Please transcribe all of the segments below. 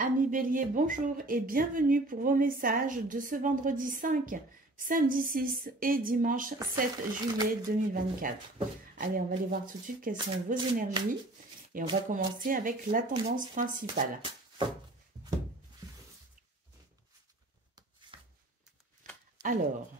Amis Bélier, bonjour et bienvenue pour vos messages de ce vendredi 5, samedi 6 et dimanche 7 juillet 2024. Allez, on va aller voir tout de suite quelles sont vos énergies et on va commencer avec la tendance principale. Alors,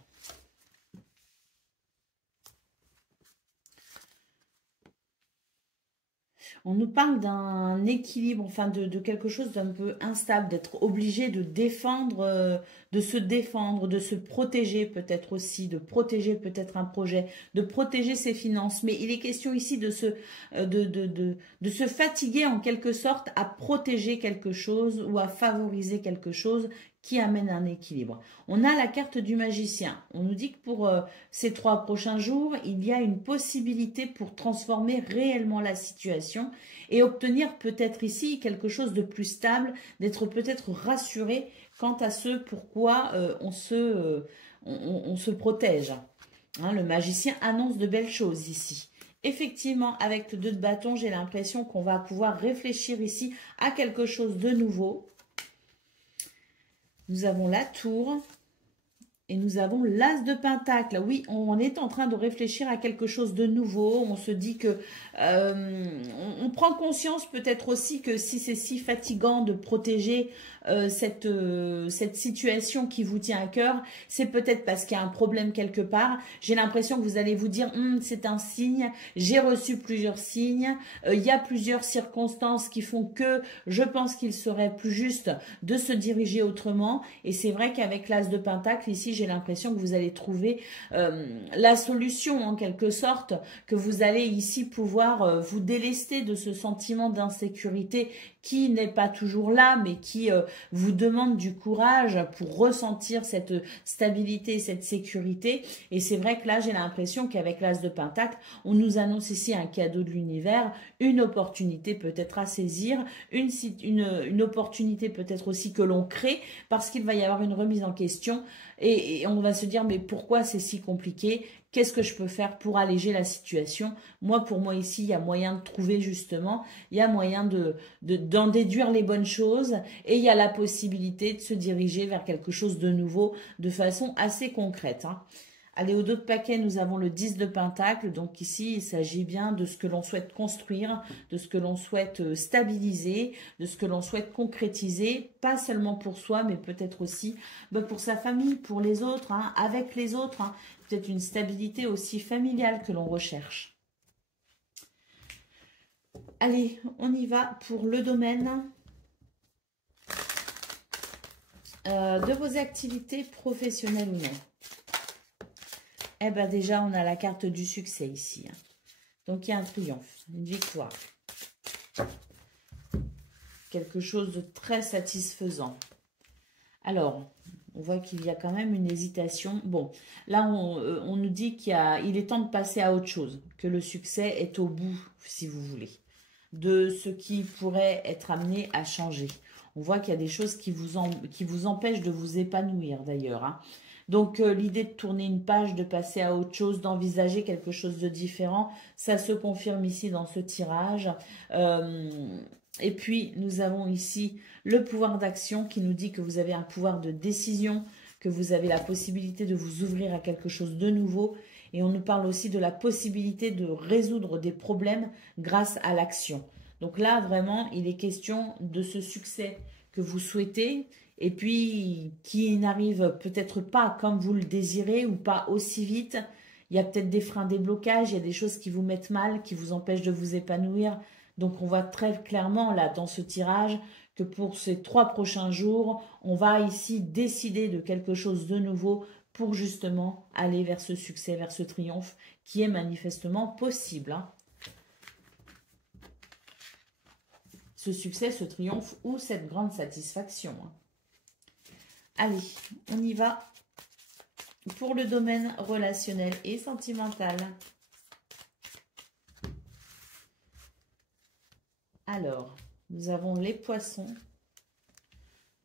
on nous parle d'un équilibre, enfin de quelque chose d'un peu instable, d'être obligé de défendre, de se défendre, de se protéger peut-être aussi, de protéger peut-être un projet, de protéger ses finances. Mais il est question ici de se fatiguer en quelque sorte à protéger quelque chose ou à favoriser quelque chose qui amène un équilibre. On a la carte du magicien. On nous dit que pour ces 3 prochains jours, il y a une possibilité pour transformer réellement la situation et obtenir peut-être ici quelque chose de plus stable, d'être peut-être rassuré quant à ce pourquoi on se protège. Hein, le magicien annonce de belles choses ici. Effectivement, avec le 2 de bâton, j'ai l'impression qu'on va pouvoir réfléchir ici à quelque chose de nouveau. Nous avons la tour et nous avons l'as de pentacle. Oui, on est en train de réfléchir à quelque chose de nouveau. On se dit que on prend conscience peut-être aussi que si c'est si fatigant de protéger cette situation qui vous tient à cœur, c'est peut-être parce qu'il y a un problème quelque part. J'ai l'impression que vous allez vous dire c'est un signe, j'ai reçu plusieurs signes, il y a plusieurs circonstances qui font que je pense qu'il serait plus juste de se diriger autrement. Et c'est vrai qu'avec l'as de pentacle, ici, j'ai l'impression que vous allez trouver la solution en quelque sorte, que vous allez ici pouvoir vous délester de ce sentiment d'insécurité qui n'est pas toujours là, mais qui vous demande du courage pour ressentir cette stabilité, cette sécurité. Et c'est vrai que là, j'ai l'impression qu'avec l'as de pentacle, on nous annonce ici un cadeau de l'univers, une opportunité peut-être à saisir, une opportunité peut-être aussi que l'on crée, parce qu'il va y avoir une remise en question et on va se dire mais pourquoi c'est si compliqué? Qu'est-ce que je peux faire pour alléger la situation? Moi, pour moi ici, il y a moyen de trouver justement, il y a moyen d'en déduire les bonnes choses et il y a la possibilité de se diriger vers quelque chose de nouveau de façon assez concrète. Hein. Allez, au dos de paquet, nous avons le 10 de pentacle. Donc ici, il s'agit bien de ce que l'on souhaite construire, de ce que l'on souhaite stabiliser, de ce que l'on souhaite concrétiser, pas seulement pour soi, mais peut-être aussi pour sa famille, pour les autres, hein, avec les autres. Hein. Peut-être une stabilité aussi familiale que l'on recherche. Allez, on y va pour le domaine de vos activités professionnelles ou non. Eh bien déjà, on a la carte du succès ici. Hein. Donc, il y a un triomphe, une victoire. Quelque chose de très satisfaisant. Alors, on voit qu'il y a quand même une hésitation. Bon, là, on nous dit qu'il est temps de passer à autre chose, que le succès est au bout, si vous voulez, de ce qui pourrait être amené à changer. On voit qu'il y a des choses qui vous empêchent de vous épanouir, d'ailleurs. Hein. Donc, l'idée de tourner une page, de passer à autre chose, d'envisager quelque chose de différent, ça se confirme ici dans ce tirage. Et puis, nous avons ici le pouvoir d'action qui nous dit que vous avez un pouvoir de décision, que vous avez la possibilité de vous ouvrir à quelque chose de nouveau. Et on nous parle aussi de la possibilité de résoudre des problèmes grâce à l'action. Donc là, vraiment, il est question de ce succès que vous souhaitez et puis qui n'arrive peut-être pas comme vous le désirez ou pas aussi vite. Il y a peut-être des freins, des blocages, il y a des choses qui vous mettent mal, qui vous empêchent de vous épanouir. Donc on voit très clairement là dans ce tirage que pour ces 3 prochains jours, on va ici décider de quelque chose de nouveau pour justement aller vers ce succès, vers ce triomphe qui est manifestement possible. Hein. Ce succès, ce triomphe ou cette grande satisfaction. Hein. Allez, on y va pour le domaine relationnel et sentimental. Alors, nous avons les poissons,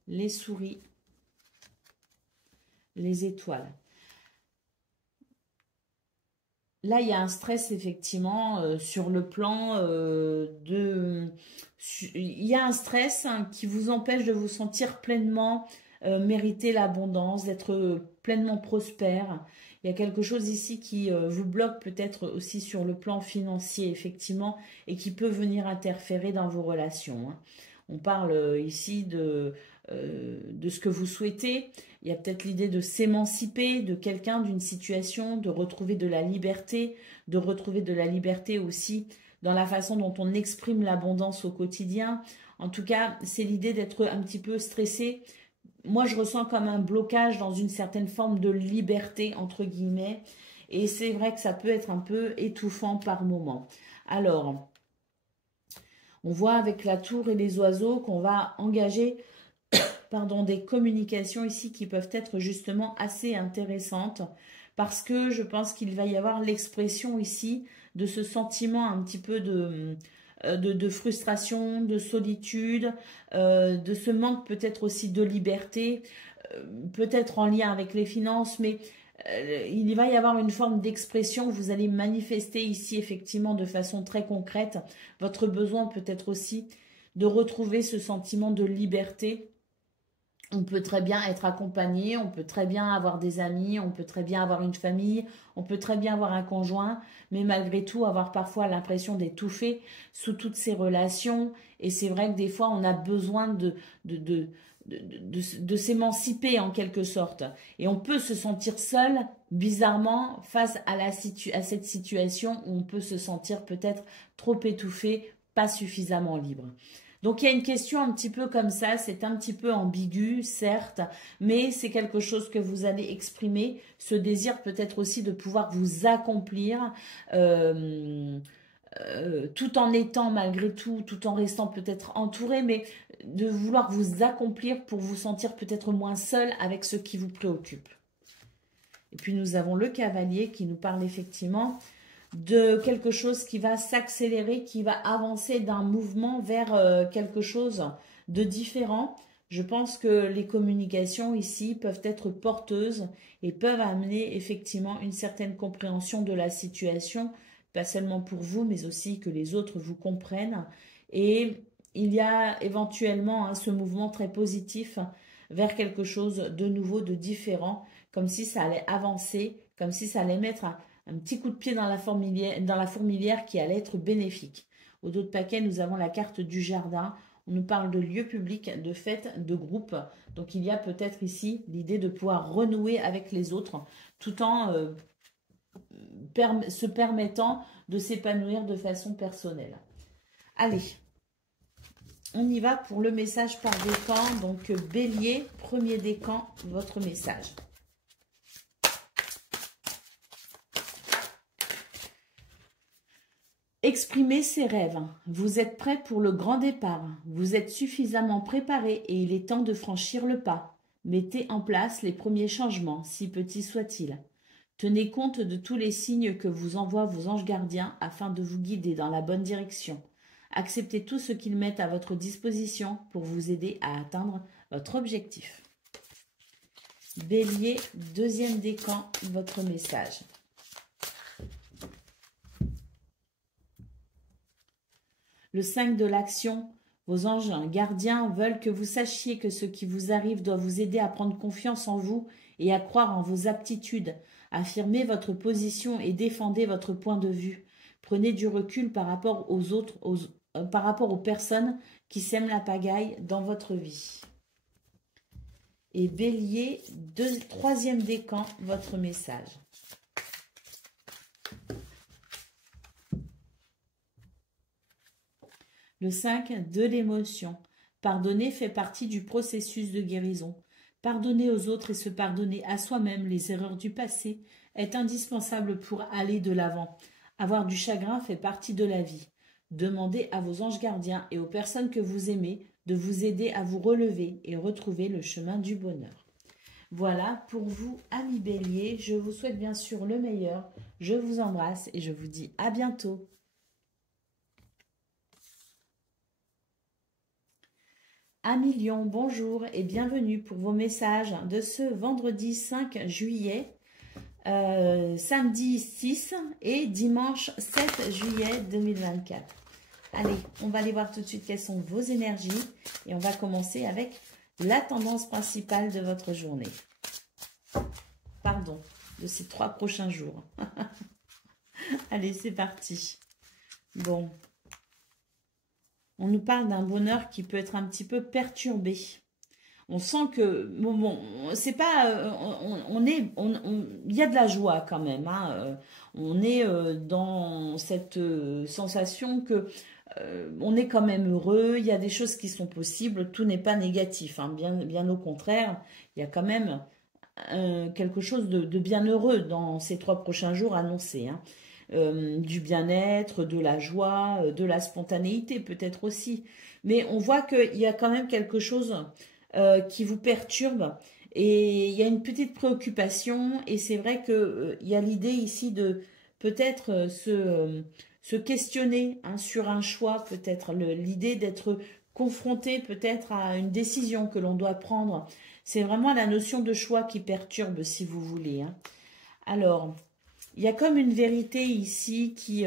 les souris, les étoiles. là, il y a un stress, effectivement, sur le plan de... Il y a un stress hein, qui vous empêche de vous sentir pleinement mériter l'abondance, d'être pleinement prospère. Il y a quelque chose ici qui vous bloque peut-être aussi sur le plan financier, effectivement, et qui peut venir interférer dans vos relations. Hein. On parle ici de ce que vous souhaitez. Il y a peut-être l'idée de s'émanciper de quelqu'un, d'une situation, de retrouver de la liberté aussi dans la façon dont on exprime l'abondance au quotidien. En tout cas, c'est l'idée d'être un petit peu stressé. Moi, je ressens comme un blocage dans une certaine forme de liberté, entre guillemets. Et c'est vrai que ça peut être un peu étouffant par moment. Alors, on voit avec la tour et les oiseaux qu'on va engager des communications ici qui peuvent être justement assez intéressantes parce que je pense qu'il va y avoir l'expression ici de ce sentiment un petit peu de frustration, de solitude, de ce manque peut-être aussi de liberté, peut-être en lien avec les finances, mais il va y avoir une forme d'expression. Vous allez manifester ici effectivement de façon très concrète votre besoin peut-être aussi de retrouver ce sentiment de liberté. On peut très bien être accompagné, on peut très bien avoir des amis, on peut très bien avoir une famille, on peut très bien avoir un conjoint, mais malgré tout avoir parfois l'impression d'étouffer sous toutes ces relations. Et c'est vrai que des fois on a besoin de s'émanciper en quelque sorte. Et on peut se sentir seul, bizarrement, face à cette situation où on peut se sentir peut-être trop étouffé, pas suffisamment libre. Donc il y a une question un petit peu comme ça, c'est un petit peu ambigu, certes, mais c'est quelque chose que vous allez exprimer, ce désir peut-être aussi de pouvoir vous accomplir, tout en étant malgré tout, tout en restant peut-être entouré, mais de vouloir vous accomplir pour vous sentir peut-être moins seul avec ce qui vous préoccupe. Et puis nous avons le cavalier qui nous parle effectivement de quelque chose qui va s'accélérer, qui va avancer d'un mouvement vers quelque chose de différent. Je pense que les communications ici peuvent être porteuses et peuvent amener effectivement une certaine compréhension de la situation, pas seulement pour vous, mais aussi que les autres vous comprennent. Et il y a éventuellement ce mouvement très positif vers quelque chose de nouveau, de différent, comme si ça allait avancer, comme si ça allait mettre un petit coup de pied dans la fourmilière qui allait être bénéfique. Au dos de paquet, nous avons la carte du jardin. On nous parle de lieux publics, de fêtes, de groupes. Donc il y a peut-être ici l'idée de pouvoir renouer avec les autres tout en se permettant de s'épanouir de façon personnelle. Allez, on y va pour le message par décan. Donc Bélier, premier décan, votre message. Exprimez ses rêves. Vous êtes prêt pour le grand départ. Vous êtes suffisamment préparé et il est temps de franchir le pas. Mettez en place les premiers changements, si petits soient-ils. Tenez compte de tous les signes que vous envoient vos anges gardiens afin de vous guider dans la bonne direction. Acceptez tout ce qu'ils mettent à votre disposition pour vous aider à atteindre votre objectif. Bélier, deuxième décan, votre message. Le 5 de l'action, vos anges gardiens veulent que vous sachiez que ce qui vous arrive doit vous aider à prendre confiance en vous et à croire en vos aptitudes. Affirmez votre position et défendez votre point de vue. Prenez du recul par rapport aux autres, par rapport aux personnes qui sèment la pagaille dans votre vie. Et Bélier, troisième décan, votre message. Le 5 de l'émotion. Pardonner fait partie du processus de guérison. Pardonner aux autres et se pardonner à soi-même les erreurs du passé est indispensable pour aller de l'avant. Avoir du chagrin fait partie de la vie. Demandez à vos anges gardiens et aux personnes que vous aimez de vous aider à vous relever et retrouver le chemin du bonheur. Voilà pour vous, amis Bélier. Je vous souhaite bien sûr le meilleur. Je vous embrasse et je vous dis à bientôt. Amis Lion, bonjour et bienvenue pour vos messages de ce vendredi 5 juillet. samedi 6 et dimanche 7 juillet 2024. Allez, on va aller voir tout de suite quelles sont vos énergies et on va commencer avec la tendance principale de votre journée. Pardon, de ces 3 prochains jours. Allez, c'est parti. Bon, on nous parle d'un bonheur qui peut être un petit peu perturbé. On sent que, bon, c'est pas, il y a de la joie quand même, hein. On est dans cette sensation que on est quand même heureux, il y a des choses qui sont possibles, tout n'est pas négatif, hein, bien au contraire, il y a quand même quelque chose de bien heureux dans ces 3 prochains jours annoncés, hein. Du bien-être, de la joie, de la spontanéité peut-être aussi. Mais on voit qu'il y a quand même quelque chose qui vous perturbe et il y a une petite préoccupation et c'est vrai qu'il y a l'idée ici de peut-être se questionner, hein, sur un choix, peut-être l'idée d'être confronté peut-être à une décision que l'on doit prendre. C'est vraiment la notion de choix qui perturbe si vous voulez, hein. Alors, il y a comme une vérité ici qui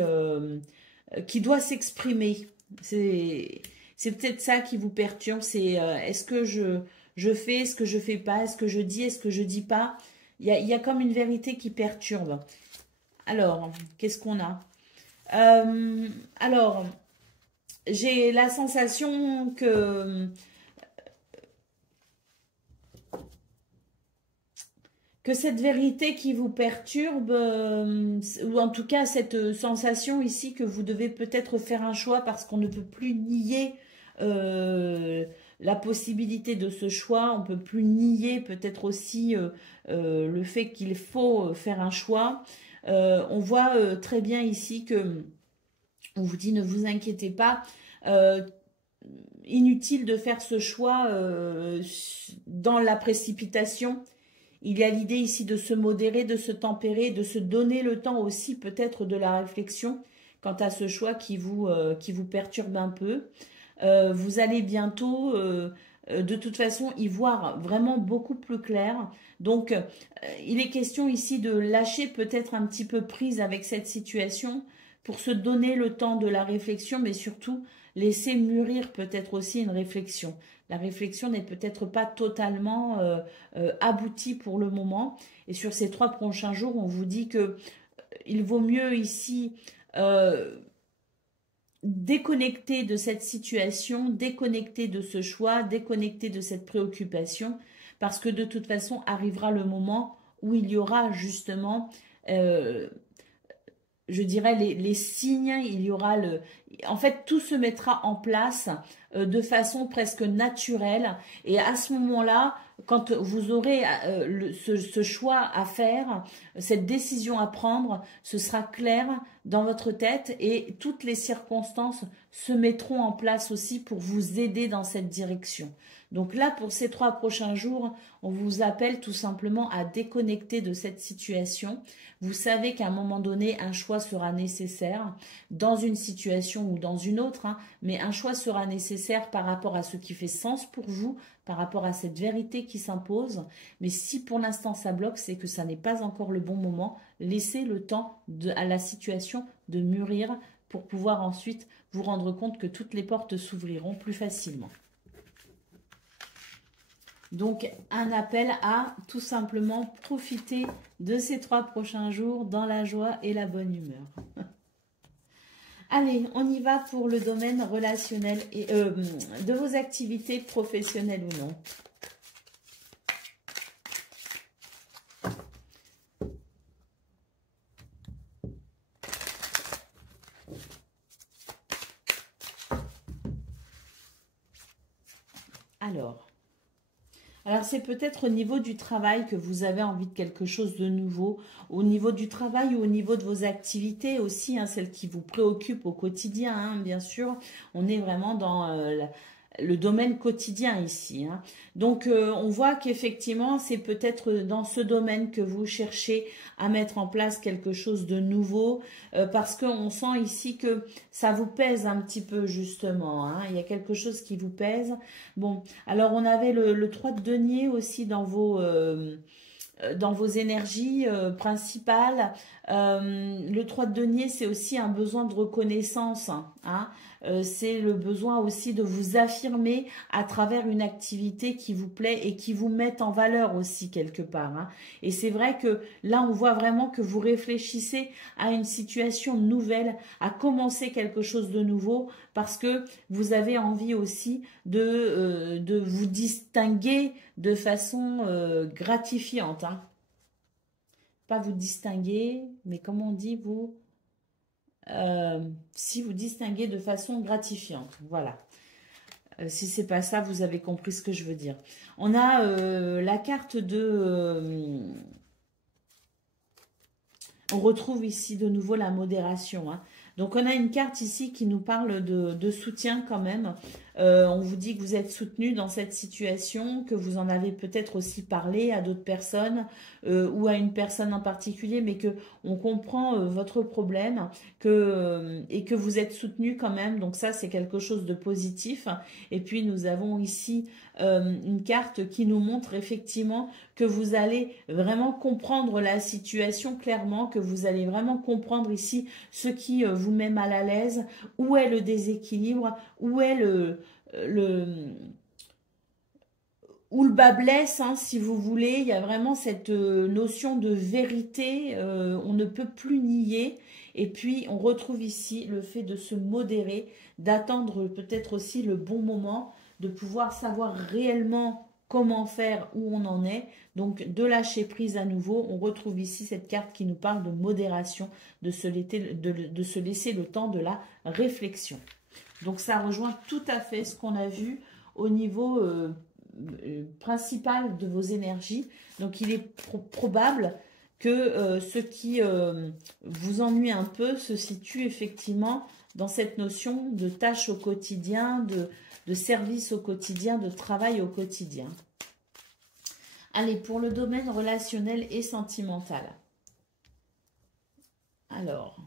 doit s'exprimer. C'est peut-être ça qui vous perturbe. C'est est-ce que je fais, est-ce que je fais pas, est-ce que je dis, est-ce que je dis pas. Il y a comme une vérité qui perturbe. Alors, qu'est-ce qu'on a? Alors, j'ai la sensation que cette vérité qui vous perturbe, ou en tout cas cette sensation ici que vous devez peut-être faire un choix parce qu'on ne peut plus nier la possibilité de ce choix, on ne peut plus nier peut-être aussi le fait qu'il faut faire un choix. On voit très bien ici que on vous dit ne vous inquiétez pas, inutile de faire ce choix dans la précipitation. Il y a l'idée ici de se modérer, de se tempérer, de se donner le temps aussi peut-être de la réflexion quant à ce choix qui vous perturbe un peu. Vous allez bientôt, de toute façon, y voir vraiment beaucoup plus clair. Donc, il est question ici de lâcher peut-être un petit peu prise avec cette situation pour se donner le temps de la réflexion, mais surtout laisser mûrir peut-être aussi une réflexion. La réflexion n'est peut-être pas totalement aboutie pour le moment. Et sur ces 3 prochains jours, on vous dit que il vaut mieux ici déconnecter de cette situation, déconnecter de ce choix, déconnecter de cette préoccupation, parce que de toute façon arrivera le moment où il y aura justement je dirais les signes, il y aura en fait tout se mettra en place de façon presque naturelle et à ce moment-là, quand vous aurez ce choix à faire, cette décision à prendre, ce sera clair dans votre tête et toutes les circonstances se mettront en place aussi pour vous aider dans cette direction. Donc là, pour ces 3 prochains jours, on vous appelle tout simplement à déconnecter de cette situation. Vous savez qu'à un moment donné, un choix sera nécessaire dans une situation ou dans une autre, hein, mais un choix sera nécessaire par rapport à ce qui fait sens pour vous, par rapport à cette vérité qui s'impose. Mais si pour l'instant ça bloque, c'est que ça n'est pas encore le bon moment. Laissez le temps à la situation de mûrir pour pouvoir ensuite vous rendre compte que toutes les portes s'ouvriront plus facilement. Donc, un appel à tout simplement profiter de ces 3 prochains jours dans la joie et la bonne humeur. Allez, on y va pour le domaine relationnel et de vos activités professionnelles ou non. Alors c'est peut-être au niveau du travail que vous avez envie de quelque chose de nouveau, au niveau du travail ou au niveau de vos activités aussi, hein, celles qui vous préoccupent au quotidien, hein, bien sûr. On est vraiment dans le domaine quotidien ici, hein. Donc on voit qu'effectivement c'est peut-être dans ce domaine que vous cherchez à mettre en place quelque chose de nouveau, parce qu'on sent ici que ça vous pèse un petit peu justement, hein. Il y a quelque chose qui vous pèse. Bon, alors on avait le 3 de denier aussi dans vos dans vos énergies principales. Le 3 de denier, c'est aussi un besoin de reconnaissance, hein. C'est le besoin aussi de vous affirmer à travers une activité qui vous plaît et qui vous met en valeur aussi quelque part, hein. Et c'est vrai que là, on voit vraiment que vous réfléchissez à une situation nouvelle, à commencer quelque chose de nouveau, parce que vous avez envie aussi de vous distinguer de façon gratifiante, hein. Pas vous distinguer, mais comment on dit, si vous distinguez de façon gratifiante, voilà. Si c'est pas ça, vous avez compris ce que je veux dire. On a la carte de... on retrouve ici de nouveau la modération, hein. Donc, on a une carte ici qui nous parle de soutien quand même. On vous dit que vous êtes soutenu dans cette situation, que vous en avez peut-être aussi parlé à d'autres personnes ou à une personne en particulier, mais que on comprend votre problème et que vous êtes soutenu quand même. Donc, ça, c'est quelque chose de positif. Et puis, nous avons ici une carte qui nous montre effectivement que vous allez vraiment comprendre la situation clairement, que vous allez vraiment comprendre ici ce qui vous met mal à l'aise, où est le déséquilibre, où est où le bas blesse, hein, si vous voulez. Il y a vraiment cette notion de vérité, on ne peut plus nier. Et puis, on retrouve ici le fait de se modérer, d'attendre peut-être aussi le bon moment, de pouvoir savoir réellement comment faire, où on en est. Donc, de lâcher prise à nouveau. On retrouve ici cette carte qui nous parle de modération, de se laisser le temps de la réflexion. Donc, ça rejoint tout à fait ce qu'on a vu au niveau principal de vos énergies. Donc, il est probable que ce qui vous ennuie un peu se situe effectivement dans cette notion de tâche au quotidien, de service au quotidien, de travail au quotidien. Allez, pour le domaine relationnel et sentimental. Alors,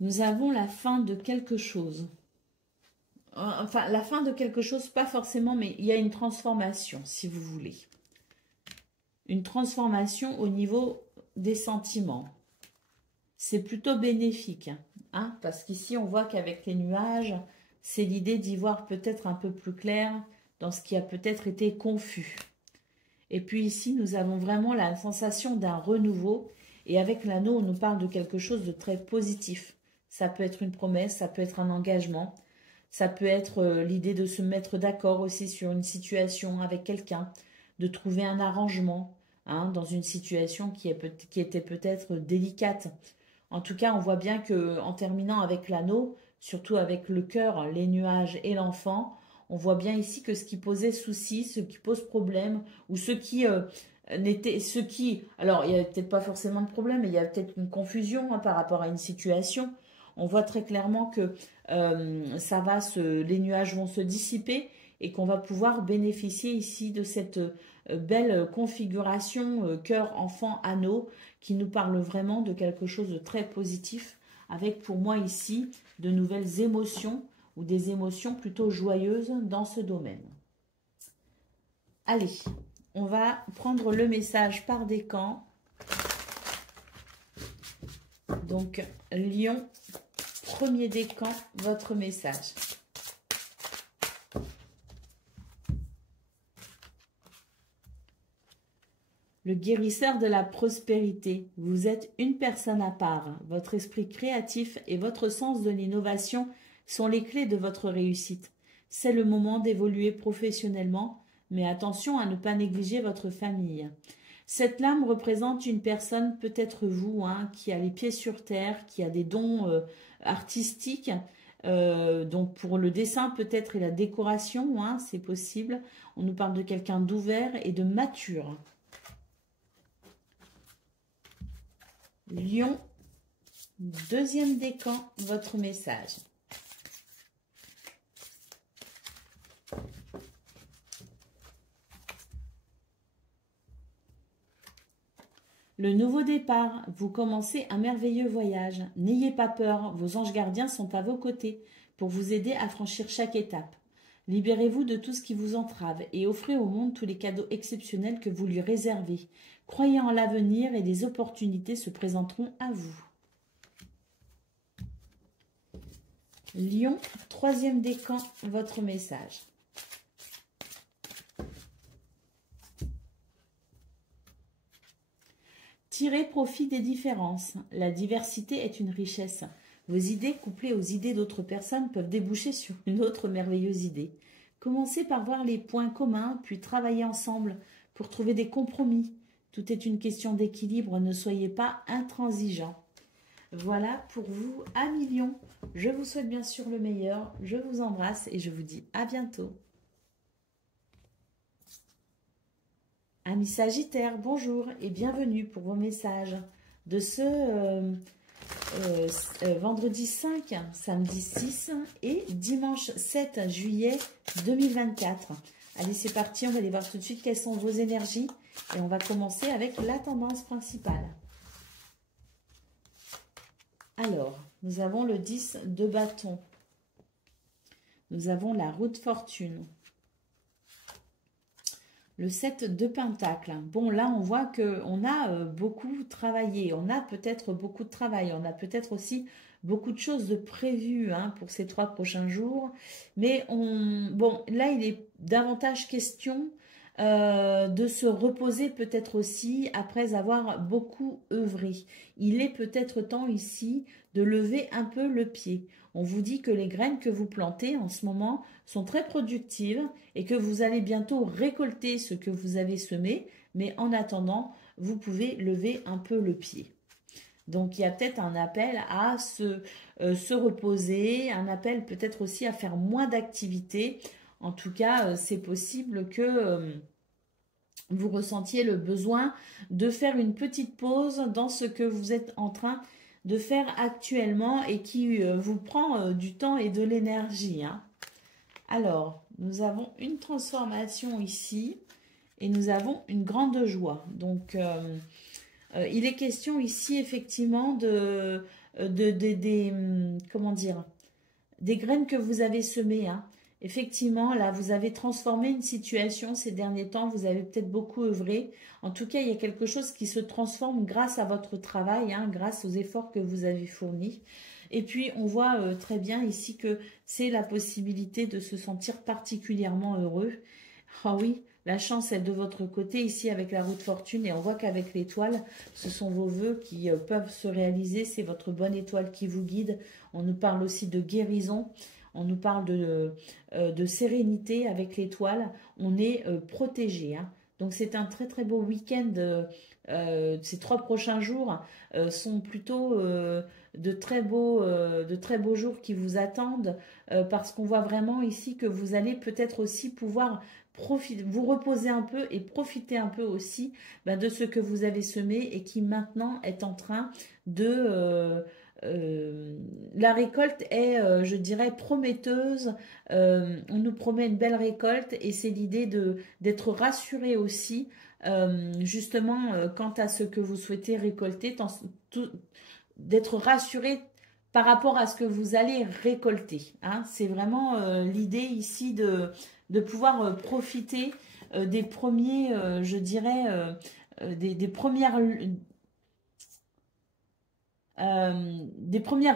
nous avons la fin de quelque chose. Enfin, la fin de quelque chose, pas forcément, mais il y a une transformation, si vous voulez. Une transformation au niveau des sentiments. C'est plutôt bénéfique, hein, parce qu'ici, on voit qu'avec les nuages, c'est l'idée d'y voir peut-être un peu plus clair dans ce qui a peut-être été confus. Et puis ici, nous avons vraiment la sensation d'un renouveau. Et avec l'anneau, on nous parle de quelque chose de très positif. Ça peut être une promesse, ça peut être un engagement. Ça peut être l'idée de se mettre d'accord aussi sur une situation avec quelqu'un, de trouver un arrangement, hein, dans une situation qui était peut-être délicate. En tout cas, on voit bien qu'en terminant avec l'anneau, surtout avec le cœur, les nuages et l'enfant, on voit bien ici que ce qui posait souci, ce qui pose problème, ou ce qui alors il n'y a peut-être pas forcément de problème, mais il y a peut-être une confusion, hein, par rapport à une situation. On voit très clairement que les nuages vont se dissiper et qu'on va pouvoir bénéficier ici de cette belle configuration cœur, enfant, anneau qui nous parle vraiment de quelque chose de très positif avec pour moi ici de nouvelles émotions ou des émotions plutôt joyeuses dans ce domaine. Allez, on va prendre le message par décan. Donc, Lion, premier décan, votre message. Le guérisseur de la prospérité. Vous êtes une personne à part. Votre esprit créatif et votre sens de l'innovation sont les clés de votre réussite. C'est le moment d'évoluer professionnellement, mais attention à ne pas négliger votre famille. Cette lame représente une personne, peut-être vous, hein, qui a les pieds sur terre, qui a des dons artistiques, donc pour le dessin peut-être et la décoration, hein, c'est possible. On nous parle de quelqu'un d'ouvert et de mature. Lion, deuxième décan, votre message. Le nouveau départ, vous commencez un merveilleux voyage. N'ayez pas peur, vos anges gardiens sont à vos côtés pour vous aider à franchir chaque étape. Libérez-vous de tout ce qui vous entrave et offrez au monde tous les cadeaux exceptionnels que vous lui réservez. Croyez en l'avenir et des opportunités se présenteront à vous. Lion, troisième décan, votre message. Tirez profit des différences. La diversité est une richesse. Vos idées couplées aux idées d'autres personnes peuvent déboucher sur une autre merveilleuse idée. Commencez par voir les points communs, puis travaillez ensemble pour trouver des compromis. Tout est une question d'équilibre, ne soyez pas intransigeants. Voilà pour vous, amis Lion. Je vous souhaite bien sûr le meilleur, je vous embrasse et je vous dis à bientôt. Amis Sagittaires, bonjour et bienvenue pour vos messages de ce vendredi 5, samedi 6 et dimanche 7 juillet 2024. Allez, c'est parti, on va aller voir tout de suite quelles sont vos énergies et on va commencer avec la tendance principale. Alors, nous avons le 10 de bâton. Nous avons la roue de fortune. Le 7 de pentacle. Bon, là, on voit qu'on a beaucoup travaillé. On a peut-être beaucoup de travail. On a peut-être aussi beaucoup de choses de prévues pour ces 3 prochains jours. Mais bon, là, il est davantage question de se reposer peut-être aussi après avoir beaucoup œuvré. Il est peut-être temps ici de lever un peu le pied. On vous dit que les graines que vous plantez en ce moment sont très productives et que vous allez bientôt récolter ce que vous avez semé, mais en attendant, vous pouvez lever un peu le pied. Donc, il y a peut-être un appel à se reposer, un appel peut-être aussi à faire moins d'activités. En tout cas, c'est possible que vous ressentiez le besoin de faire une petite pause dans ce que vous êtes en train de faire actuellement et qui vous prend du temps et de l'énergie. Alors, nous avons une transformation ici et nous avons une grande joie. Donc, il est question ici effectivement comment dire, des graines que vous avez semées. Effectivement, là, vous avez transformé une situation ces derniers temps, vous avez peut-être beaucoup œuvré. En tout cas, il y a quelque chose qui se transforme grâce à votre travail, grâce aux efforts que vous avez fournis. Et puis, on voit très bien ici que c'est la possibilité de se sentir particulièrement heureux. Ah oui, la chance est de votre côté ici avec la roue de fortune et on voit qu'avec l'étoile, ce sont vos vœux qui peuvent se réaliser. C'est votre bonne étoile qui vous guide. On nous parle aussi de guérison. On nous parle de sérénité avec l'étoile. On est protégé. Donc, c'est un très, très beau week-end. Ces 3 prochains jours sont plutôt de très beaux jours qui vous attendent parce qu'on voit vraiment ici que vous allez peut-être aussi pouvoir vous reposer un peu et profiter un peu aussi de ce que vous avez semé et qui maintenant est en train de... la récolte est, je dirais, prometteuse. On nous promet une belle récolte et c'est l'idée d'être rassuré aussi, justement, quant à ce que vous souhaitez récolter, d'être rassuré par rapport à ce que vous allez récolter. C'est vraiment l'idée ici de pouvoir profiter des premiers, je dirais, des premières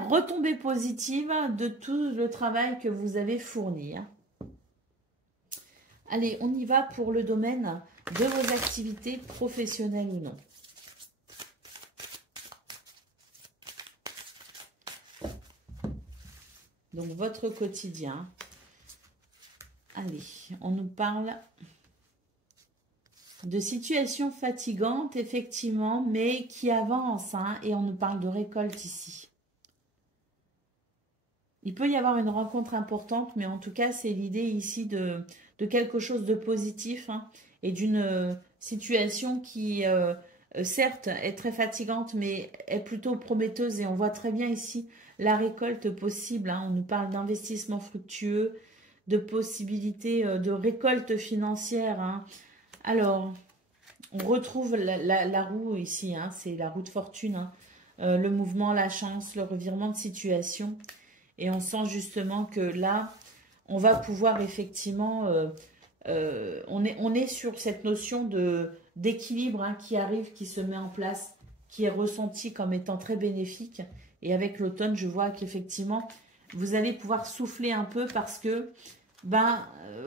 retombées positives de tout le travail que vous avez fourni. Allez, on y va pour le domaine de vos activités professionnelles ou non. Donc, votre quotidien. Allez, on nous parle de situations fatigantes, effectivement, mais qui avancent, et on nous parle de récolte ici. Il peut y avoir une rencontre importante, mais en tout cas, c'est l'idée ici de quelque chose de positif et d'une situation qui, certes, est très fatigante, mais est plutôt prometteuse. Et on voit très bien ici la récolte possible. On nous parle d'investissement fructueux, de possibilités de récolte financière. Alors, on retrouve la roue ici, c'est la roue de fortune, le mouvement, la chance, le revirement de situation. Et on sent justement que là, on va pouvoir effectivement, on est sur cette notion d'équilibre hein, qui arrive, qui se met en place, qui est ressentie comme étant très bénéfique. Et avec l'automne, je vois qu'effectivement, vous allez pouvoir souffler un peu parce que,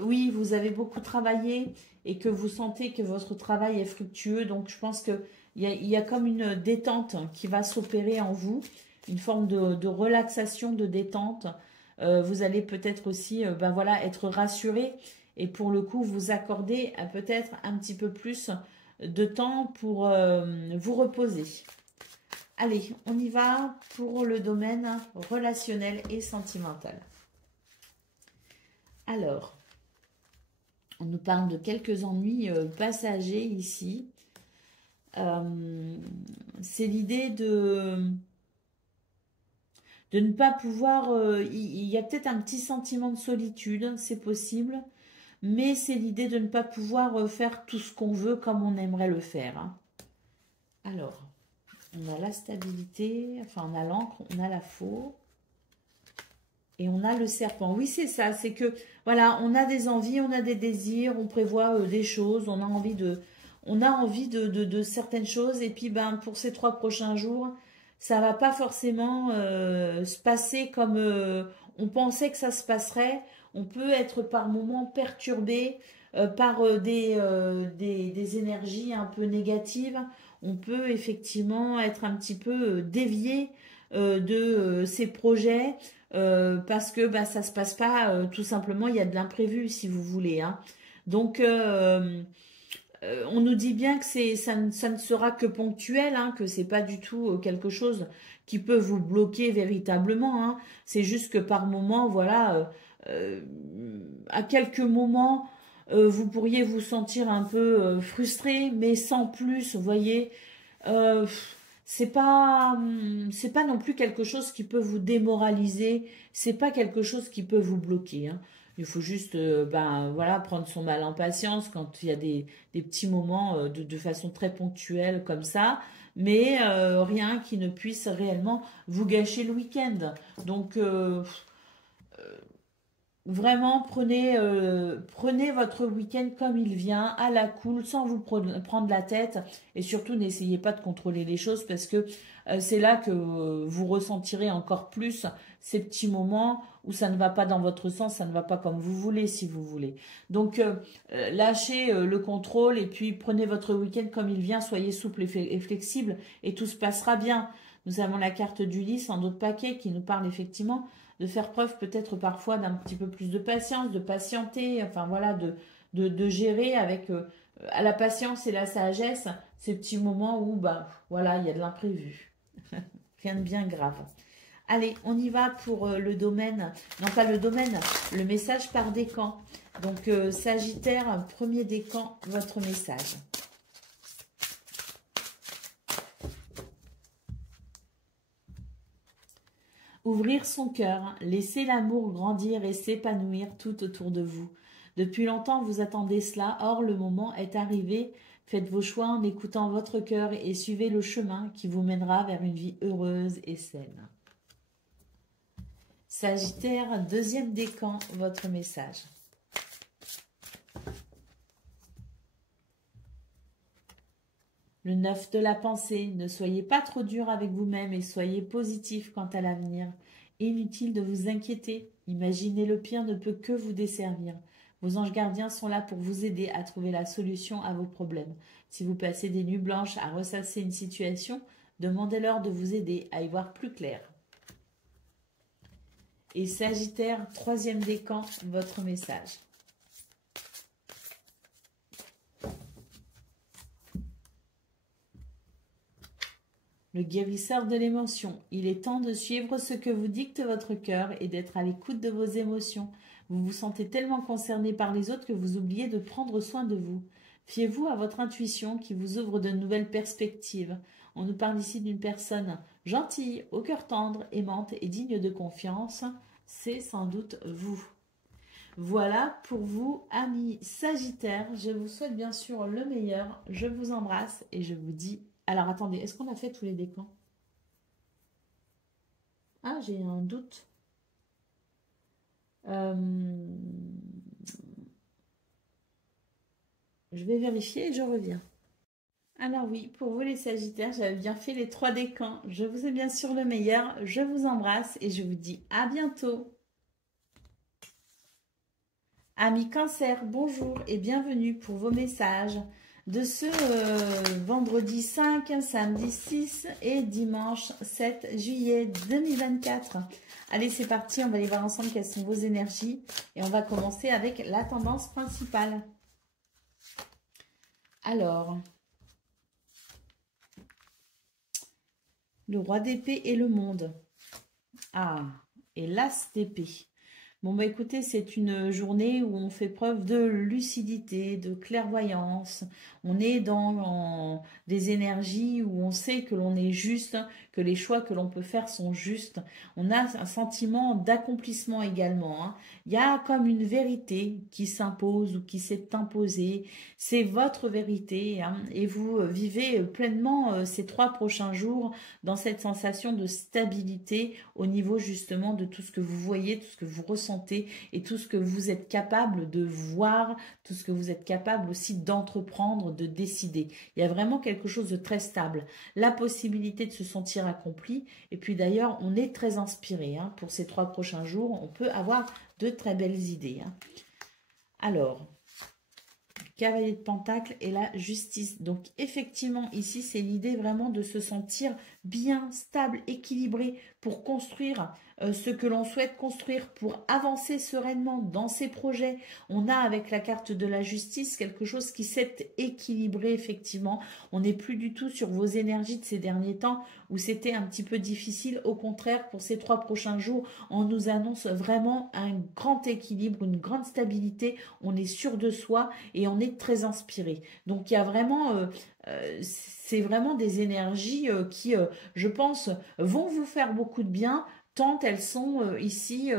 oui, vous avez beaucoup travaillé et que vous sentez que votre travail est fructueux. Donc, je pense qu'il y a comme une détente qui va s'opérer en vous, une forme de relaxation, de détente. Vous allez peut-être aussi voilà, être rassuré et pour le coup, vous accorder peut-être un petit peu plus de temps pour vous reposer. Allez, on y va pour le domaine relationnel et sentimental. Alors, on nous parle de quelques ennuis passagers ici. C'est l'idée de ne pas pouvoir... il y a peut-être un petit sentiment de solitude, c'est possible. Mais c'est l'idée de ne pas pouvoir faire tout ce qu'on veut comme on aimerait le faire. Hein. Alors, on a la stabilité, enfin on a l'encre, on a la faux. Et on a le serpent. Oui, c'est ça. C'est que, voilà, on a des envies, on a des désirs, on prévoit des choses, on a envie de certaines choses. Et puis, pour ces 3 prochains jours, ça va pas forcément se passer comme on pensait que ça se passerait. On peut être par moments perturbé par des énergies un peu négatives. On peut effectivement être un petit peu dévié de ces projets. Parce que ça se passe pas tout simplement, il y a de l'imprévu si vous voulez. Hein. Donc on nous dit bien que ça ne sera que ponctuel, hein, que c'est pas du tout quelque chose qui peut vous bloquer véritablement. Hein. C'est juste que par moment, voilà, à quelques moments, vous pourriez vous sentir un peu frustré, mais sans plus, vous voyez. Euh, c'est pas non plus quelque chose qui peut vous démoraliser, c'est pas quelque chose qui peut vous bloquer. Hein. Il faut juste voilà, prendre son mal en patience quand il y a des petits moments de façon très ponctuelle comme ça, mais rien qui ne puisse réellement vous gâcher le week-end. Donc vraiment, prenez votre week-end comme il vient, à la cool, sans vous prendre la tête. Et surtout, n'essayez pas de contrôler les choses parce que c'est là que vous ressentirez encore plus ces petits moments où ça ne va pas dans votre sens, ça ne va pas comme vous voulez, si vous voulez. Donc, lâchez le contrôle et puis prenez votre week-end comme il vient, soyez souple et flexible et tout se passera bien. Nous avons la carte d'Ulysse en d'autres paquets qui nous parle effectivement de faire preuve peut-être parfois d'un petit peu plus de patience, de patienter, enfin voilà, de gérer avec à la patience et la sagesse ces petits moments où voilà, il y a de l'imprévu. Rien de bien grave. Allez, on y va pour le domaine, non pas le domaine, le message par décan. Donc Sagittaire, premier décan, votre message. Ouvrir son cœur, laisser l'amour grandir et s'épanouir tout autour de vous. Depuis longtemps, vous attendez cela, or le moment est arrivé. Faites vos choix en écoutant votre cœur et suivez le chemin qui vous mènera vers une vie heureuse et saine. Sagittaire, deuxième décan, votre message. Le 9 de la pensée, ne soyez pas trop dur avec vous-même et soyez positif quant à l'avenir. Inutile de vous inquiéter, imaginez le pire ne peut que vous desservir. Vos anges gardiens sont là pour vous aider à trouver la solution à vos problèmes. Si vous passez des nuits blanches à ressasser une situation, demandez-leur de vous aider à y voir plus clair. Et Sagittaire, troisième décan, votre message. Le guérisseur de l'émotion. Il est temps de suivre ce que vous dicte votre cœur et d'être à l'écoute de vos émotions. Vous vous sentez tellement concerné par les autres que vous oubliez de prendre soin de vous. Fiez-vous à votre intuition qui vous ouvre de nouvelles perspectives. On nous parle ici d'une personne gentille, au cœur tendre, aimante et digne de confiance. C'est sans doute vous. Voilà pour vous, amis Sagittaires. Je vous souhaite bien sûr le meilleur. Je vous embrasse et je vous dis... Alors, attendez, est-ce qu'on a fait tous les décans? Ah, j'ai un doute. Euh, je vais vérifier et je reviens. Alors oui, pour vous les Sagittaires, j'avais bien fait les 3 décans. Je vous ai bien sûr le meilleur. Je vous embrasse et je vous dis à bientôt. Amis Cancer, bonjour et bienvenue pour vos messages de ce vendredi 5, samedi 6 et dimanche 7 juillet 2024. Allez, c'est parti, on va aller voir ensemble quelles sont vos énergies et on va commencer avec la tendance principale. Alors, le roi d'épée et le monde. Ah, et l'as d'épée. Bon, bah écoutez, c'est une journée où on fait preuve de lucidité, de clairvoyance. On est dans des énergies où on sait que l'on est juste, que les choix que l'on peut faire sont justes. On a un sentiment d'accomplissement également, hein. Il y a comme une vérité qui s'impose ou qui s'est imposée. C'est votre vérité, hein, et vous vivez pleinement ces 3 prochains jours dans cette sensation de stabilité au niveau justement de tout ce que vous voyez, tout ce que vous ressentez et tout ce que vous êtes capable de voir, tout ce que vous êtes capable aussi d'entreprendre, de décider. Il y a vraiment quelque chose de très stable. La possibilité de se sentir accompli. Et puis d'ailleurs, on est très inspiré, hein, pour ces 3 prochains jours. On peut avoir de très belles idées, hein. Alors, Cavalier de Pentacle et la justice. Donc effectivement, ici, c'est l'idée vraiment de se sentir bien, stable, équilibré pour construire ce que l'on souhaite construire, pour avancer sereinement dans ses projets. On a avec la carte de la justice quelque chose qui s'est équilibré effectivement. On n'est plus du tout sur vos énergies de ces derniers temps où c'était un petit peu difficile. Au contraire, pour ces 3 prochains jours, on nous annonce vraiment un grand équilibre, une grande stabilité. On est sûr de soi et on est très inspiré. Donc il y a vraiment... c'est vraiment des énergies qui, je pense, vont vous faire beaucoup de bien, tant elles sont ici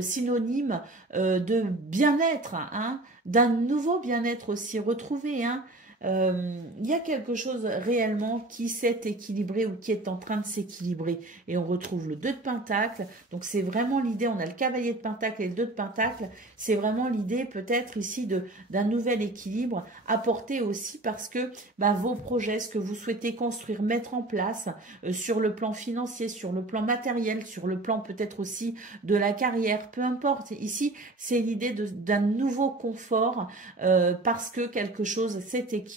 synonymes de bien-être, hein, d'un nouveau bien-être aussi retrouvé, hein. Il y a quelque chose réellement qui s'est équilibré ou qui est en train de s'équilibrer. Et on retrouve le 2 de Pentacle. Donc c'est vraiment l'idée, on a le Cavalier de Pentacle et le 2 de Pentacle. C'est vraiment l'idée peut-être ici d'un nouvel équilibre apporté aussi parce que bah, vos projets, ce que vous souhaitez construire, mettre en place sur le plan financier, sur le plan matériel, sur le plan peut-être aussi de la carrière, peu importe. Ici, c'est l'idée d'un nouveau confort parce que quelque chose s'est équilibré,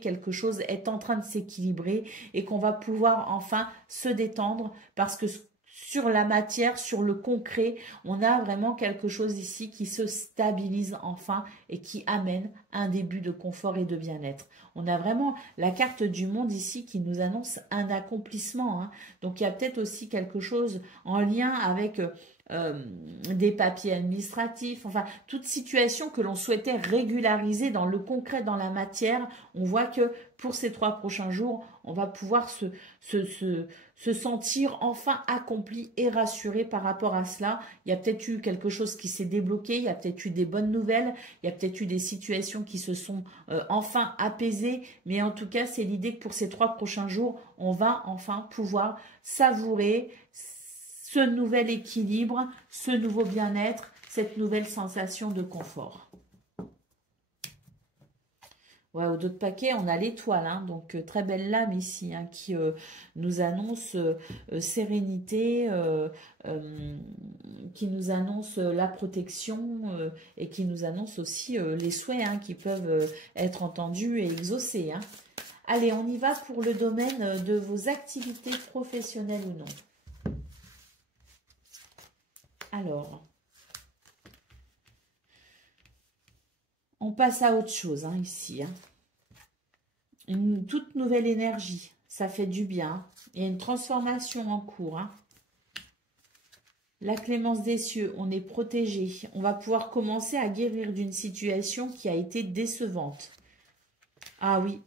quelque chose est en train de s'équilibrer et qu'on va pouvoir enfin se détendre parce que sur la matière, sur le concret, on a vraiment quelque chose ici qui se stabilise enfin et qui amène un début de confort et de bien-être. On a vraiment la carte du monde ici qui nous annonce un accomplissement, hein. Donc il y a peut-être aussi quelque chose en lien avec des papiers administratifs, enfin toute situation que l'on souhaitait régulariser dans le concret, dans la matière. On voit que pour ces 3 prochains jours, on va pouvoir se sentir enfin accompli et rassuré par rapport à cela. Il y a peut-être eu quelque chose qui s'est débloqué, il y a peut-être eu des bonnes nouvelles, il y a peut-être eu des situations qui se sont enfin apaisées, mais en tout cas, c'est l'idée que pour ces 3 prochains jours, on va enfin pouvoir savourer ce nouvel équilibre, ce nouveau bien-être, cette nouvelle sensation de confort. Ouais, au dos de paquet, on a l'étoile, hein, donc très belle lame ici, hein, qui nous annonce sérénité, qui nous annonce la protection et qui nous annonce aussi les souhaits, hein, qui peuvent être entendus et exaucés, hein. Allez, on y va pour le domaine de vos activités professionnelles ou non. Alors, on passe à autre chose, hein, ici, hein. Une toute nouvelle énergie, ça fait du bien. Il y a une transformation en cours, hein. La clémence des cieux, on est protégé. On va pouvoir commencer à guérir d'une situation qui a été décevante. Ah oui.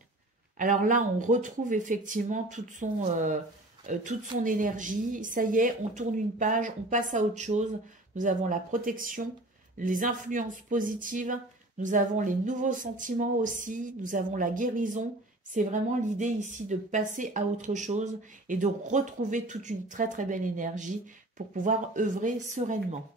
Alors là, on retrouve effectivement toute son énergie. Ça y est, on tourne une page, on passe à autre chose. Nous avons la protection, les influences positives, nous avons les nouveaux sentiments aussi, nous avons la guérison. C'est vraiment l'idée ici de passer à autre chose et de retrouver toute une très très belle énergie pour pouvoir œuvrer sereinement.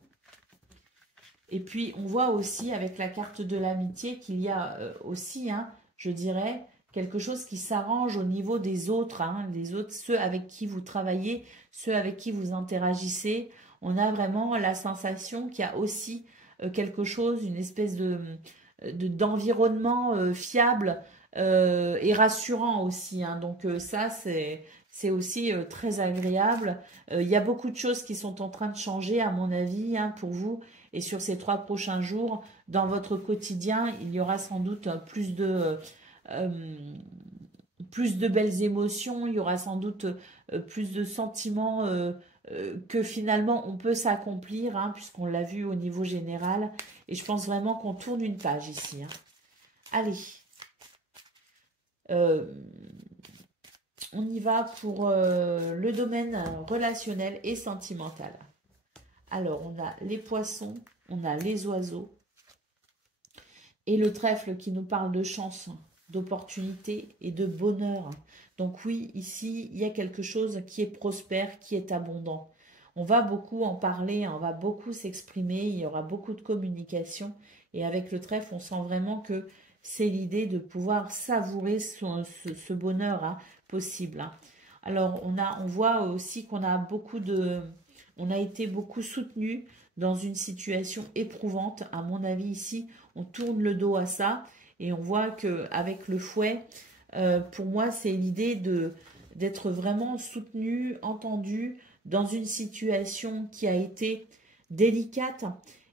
Et puis, on voit aussi avec la carte de l'amitié qu'il y a aussi, hein, je dirais, quelque chose qui s'arrange au niveau des autres, hein, les autres, ceux avec qui vous travaillez, ceux avec qui vous interagissez. On a vraiment la sensation qu'il y a aussi quelque chose, une espèce d'environnement fiable et rassurant aussi, hein. Donc ça, c'est aussi très agréable. Il y a beaucoup de choses qui sont en train de changer, à mon avis, hein, pour vous. Et sur ces 3 prochains jours, dans votre quotidien, il y aura sans doute euh, plus de belles émotions, il y aura sans doute plus de sentiments que finalement on peut s'accomplir, hein, puisqu'on l'a vu au niveau général. Et je pense vraiment qu'on tourne une page ici, hein. Allez, euh, on y va pour le domaine relationnel et sentimental. Alors, on a les poissons, on a les oiseaux et le trèfle qui nous parle de chance, d'opportunité et de bonheur. Donc oui, ici, il y a quelque chose qui est prospère, qui est abondant. On va beaucoup en parler, on va beaucoup s'exprimer, il y aura beaucoup de communication. Et avec le trèfle, on sent vraiment que c'est l'idée de pouvoir savourer ce bonheur, hein, possible, hein. Alors, on voit aussi qu'on a on a été beaucoup soutenu dans une situation éprouvante. À mon avis, ici, on tourne le dos à ça et on voit qu'avec le fouet, pour moi, c'est l'idée d'être vraiment soutenu, entendu dans une situation qui a été délicate.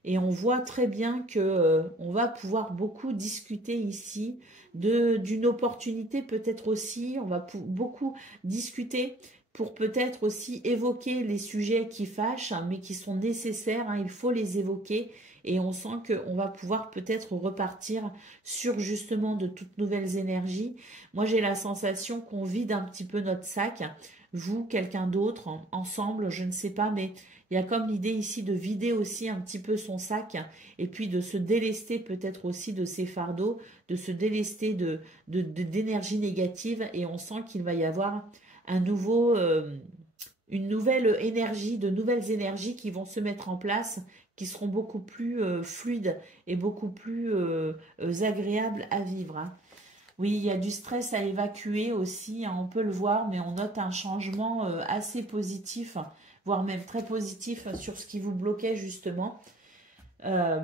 Et on voit très bien que on va pouvoir beaucoup discuter ici d'une opportunité peut-être aussi. On va beaucoup discuter pour peut-être aussi évoquer les sujets qui fâchent, hein, mais qui sont nécessaires, hein, il faut les évoquer. Et on sent qu'on va pouvoir peut-être repartir sur justement de toutes nouvelles énergies. Moi, j'ai la sensation qu'on vide un petit peu notre sac. Vous, quelqu'un d'autre, ensemble, je ne sais pas, mais il y a comme l'idée ici de vider aussi un petit peu son sac et puis de se délester peut-être aussi de ses fardeaux, de se délester d'énergie négative. Et on sent qu'il va y avoir une nouvelle énergie, de nouvelles énergies qui vont se mettre en place, qui seront beaucoup plus fluides et beaucoup plus agréables à vivre, hein. Oui, il y a du stress à évacuer aussi, hein, on peut le voir, mais on note un changement assez positif, voire même très positif sur ce qui vous bloquait justement. Euh,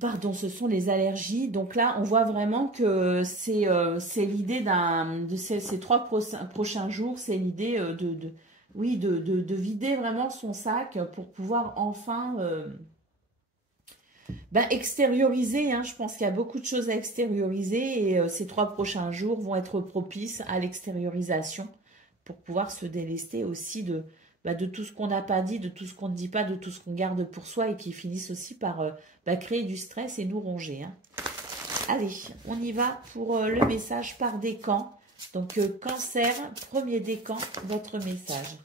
Pardon, ce sont les allergies. Donc là, on voit vraiment que c'est l'idée de ces 3 prochains jours, c'est l'idée oui, de vider vraiment son sac pour pouvoir enfin extérioriser, hein. Je pense qu'il y a beaucoup de choses à extérioriser et ces 3 prochains jours vont être propices à l'extériorisation pour pouvoir se délester aussi de tout ce qu'on n'a pas dit, de tout ce qu'on ne dit pas, de tout ce qu'on garde pour soi et qui finissent aussi par créer du stress et nous ronger, hein. Allez, on y va pour le message par décan. Donc, Cancer, premier décan, votre message.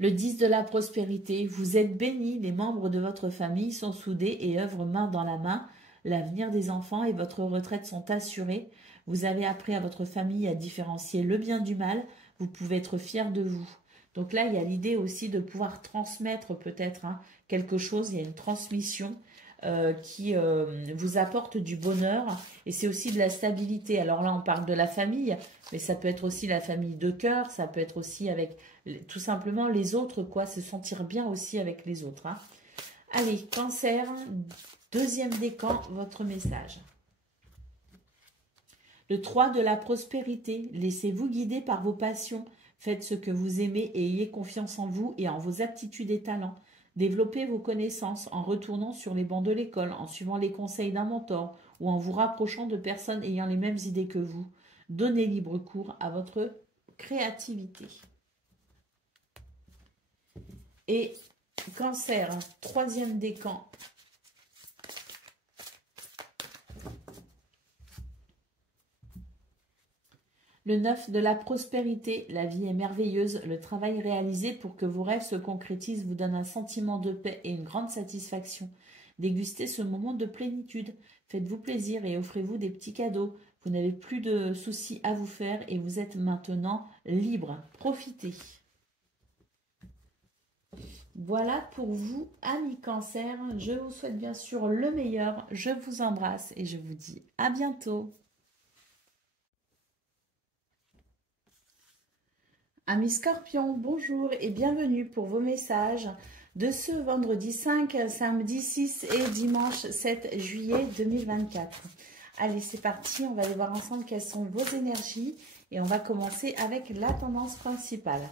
Le 10 de la prospérité, vous êtes bénis, les membres de votre famille sont soudés et œuvrent main dans la main. L'avenir des enfants et votre retraite sont assurés. Vous avez appris à votre famille à différencier le bien du mal. Vous pouvez être fiers de vous. Donc là, il y a l'idée aussi de pouvoir transmettre peut-être, hein, quelque chose. Il y a une transmission qui vous apporte du bonheur et c'est aussi de la stabilité. Alors là, on parle de la famille, mais ça peut être aussi la famille de cœur, ça peut être aussi avec tout simplement les autres, quoi, se sentir bien aussi avec les autres, hein. Allez, Cancer, deuxième décan, votre message. Le 3 de la prospérité, laissez-vous guider par vos passions. Faites ce que vous aimez et ayez confiance en vous et en vos aptitudes et talents. Développez vos connaissances en retournant sur les bancs de l'école, en suivant les conseils d'un mentor ou en vous rapprochant de personnes ayant les mêmes idées que vous. Donnez libre cours à votre créativité. Et Cancer, troisième décan. Le 9 de la prospérité, la vie est merveilleuse, le travail réalisé pour que vos rêves se concrétisent vous donne un sentiment de paix et une grande satisfaction. Dégustez ce moment de plénitude, faites-vous plaisir et offrez-vous des petits cadeaux. Vous n'avez plus de soucis à vous faire et vous êtes maintenant libre. Profitez. Voilà pour vous, amis Cancer. Je vous souhaite bien sûr le meilleur. Je vous embrasse et je vous dis à bientôt. Amis Scorpions, bonjour et bienvenue pour vos messages de ce vendredi 5, samedi 6 et dimanche 7 juillet 2024. Allez, c'est parti, on va aller voir ensemble quelles sont vos énergies et on va commencer avec la tendance principale.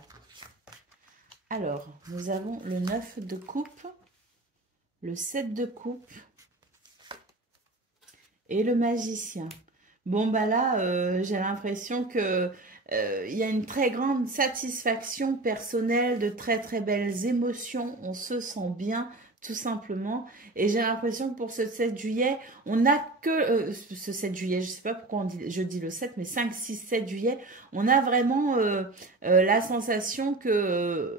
Alors, nous avons le 9 de coupe, le 7 de coupe et le magicien. Bon, bah là, j'ai l'impression que il y a une très grande satisfaction personnelle, de très très belles émotions, on se sent bien tout simplement. Et j'ai l'impression que pour ce 7 juillet, on n'a que ce 7 juillet, je ne sais pas pourquoi je dis le 7, mais 5, 6, 7 juillet, on a vraiment la sensation que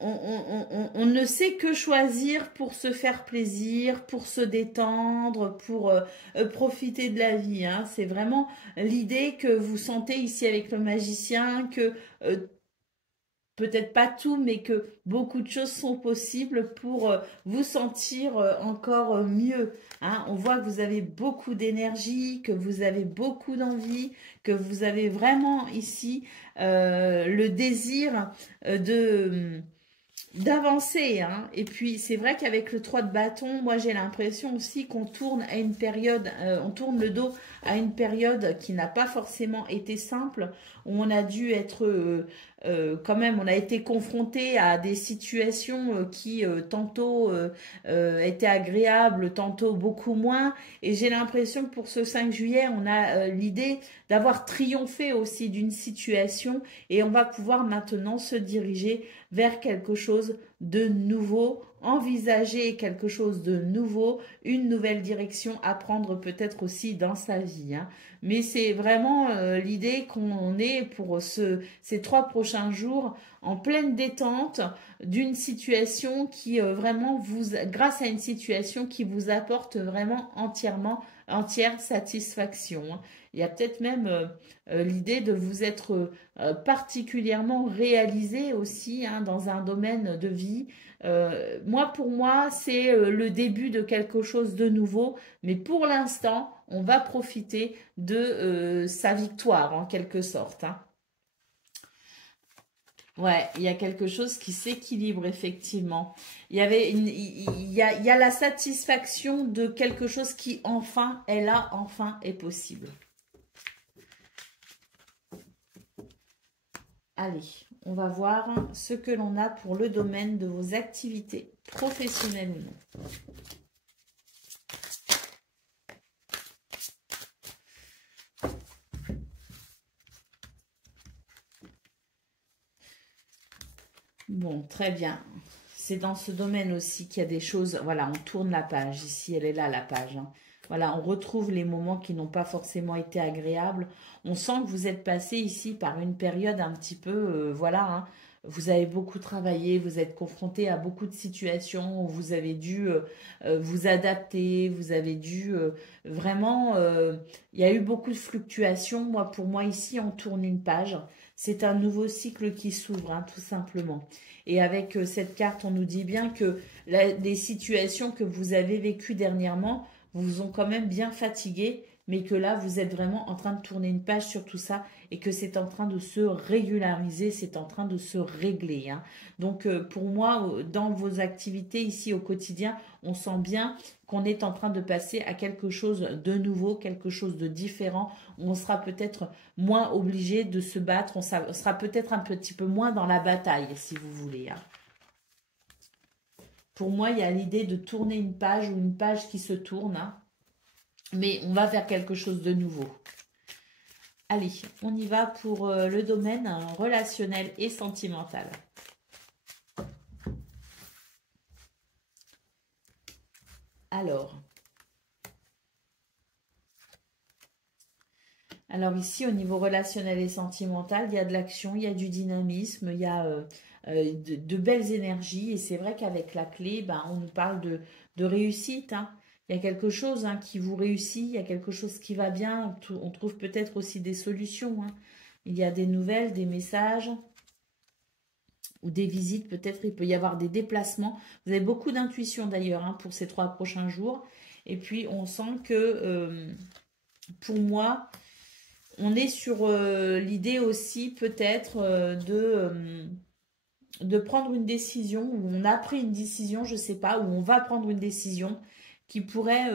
on ne sait que choisir pour se faire plaisir, pour se détendre, pour profiter de la vie. Hein. C'est vraiment l'idée que vous sentez ici avec le magicien, que peut-être pas tout, mais que beaucoup de choses sont possibles pour vous sentir encore mieux. Hein. On voit que vous avez beaucoup d'énergie, que vous avez beaucoup d'envie, que vous avez vraiment ici le désir d'avancer, hein. Et puis c'est vrai qu'avec le 3 de bâton, moi j'ai l'impression aussi qu'on tourne à une période, on tourne le dos à une période qui n'a pas forcément été simple, où on a dû être quand même, on a été confronté à des situations qui tantôt étaient agréables, tantôt beaucoup moins. Et j'ai l'impression que pour ce 5 juillet, on a l'idée d'avoir triomphé aussi d'une situation et on va pouvoir maintenant se diriger vers quelque chose de nouveau, envisager quelque chose de nouveau, une nouvelle direction à prendre peut-être aussi dans sa vie. Hein. Mais c'est vraiment l'idée qu'on est pour ces 3 prochains jours en pleine détente d'une situation qui vraiment grâce à une situation qui vous apporte vraiment entière satisfaction. Hein. Il y a peut-être même l'idée de vous être particulièrement réalisé aussi hein, dans un domaine de vie. Pour moi, c'est le début de quelque chose de nouveau, mais pour l'instant, on va profiter de sa victoire en quelque sorte. Hein. Ouais, il y a quelque chose qui s'équilibre effectivement. Il y a la satisfaction de quelque chose qui enfin est là, enfin est possible. Allez, on va voir ce que l'on a pour le domaine de vos activités professionnelles ou non. Bon, très bien. C'est dans ce domaine aussi qu'il y a des choses... Voilà, on tourne la page. Ici, elle est là, la page. Hein. Voilà, on retrouve les moments qui n'ont pas forcément été agréables. On sent que vous êtes passé ici par une période un petit peu... voilà, hein, vous avez beaucoup travaillé, vous êtes confronté à beaucoup de situations où vous avez dû vous adapter, vous avez dû vraiment... il y a eu beaucoup de fluctuations. Pour moi, ici, on tourne une page. C'est un nouveau cycle qui s'ouvre, hein, tout simplement. Et avec cette carte, on nous dit bien que les situations que vous avez vécues dernièrement vous ont quand même bien fatigué, mais que là, vous êtes vraiment en train de tourner une page sur tout ça et que c'est en train de se régulariser, c'est en train de se régler. Hein. Donc, pour moi, dans vos activités ici au quotidien, on sent bien qu'on est en train de passer à quelque chose de nouveau, quelque chose de différent. On sera peut-être moins obligé de se battre, on sera peut-être un petit peu moins dans la bataille, si vous voulez. Hein. Pour moi, il y a l'idée de tourner une page ou une page qui se tourne, hein, mais on va vers quelque chose de nouveau. Allez, on y va pour le domaine relationnel et sentimental. Alors ici, au niveau relationnel et sentimental, il y a de l'action, il y a du dynamisme, il y a de belles énergies. Et c'est vrai qu'avec la clé, on nous parle de réussite. Hein. Il y a quelque chose hein, qui vous réussit, il y a quelque chose qui va bien. On trouve peut-être aussi des solutions. Hein. Il y a des nouvelles, des messages. ou des visites, peut-être il peut y avoir des déplacements. Vous avez beaucoup d'intuition d'ailleurs hein, pour ces 3 prochains jours. Et puis on sent que pour moi, on est sur l'idée aussi peut-être de prendre une décision, ou on a pris une décision, je ne sais pas, ou on va prendre une décision qui pourrait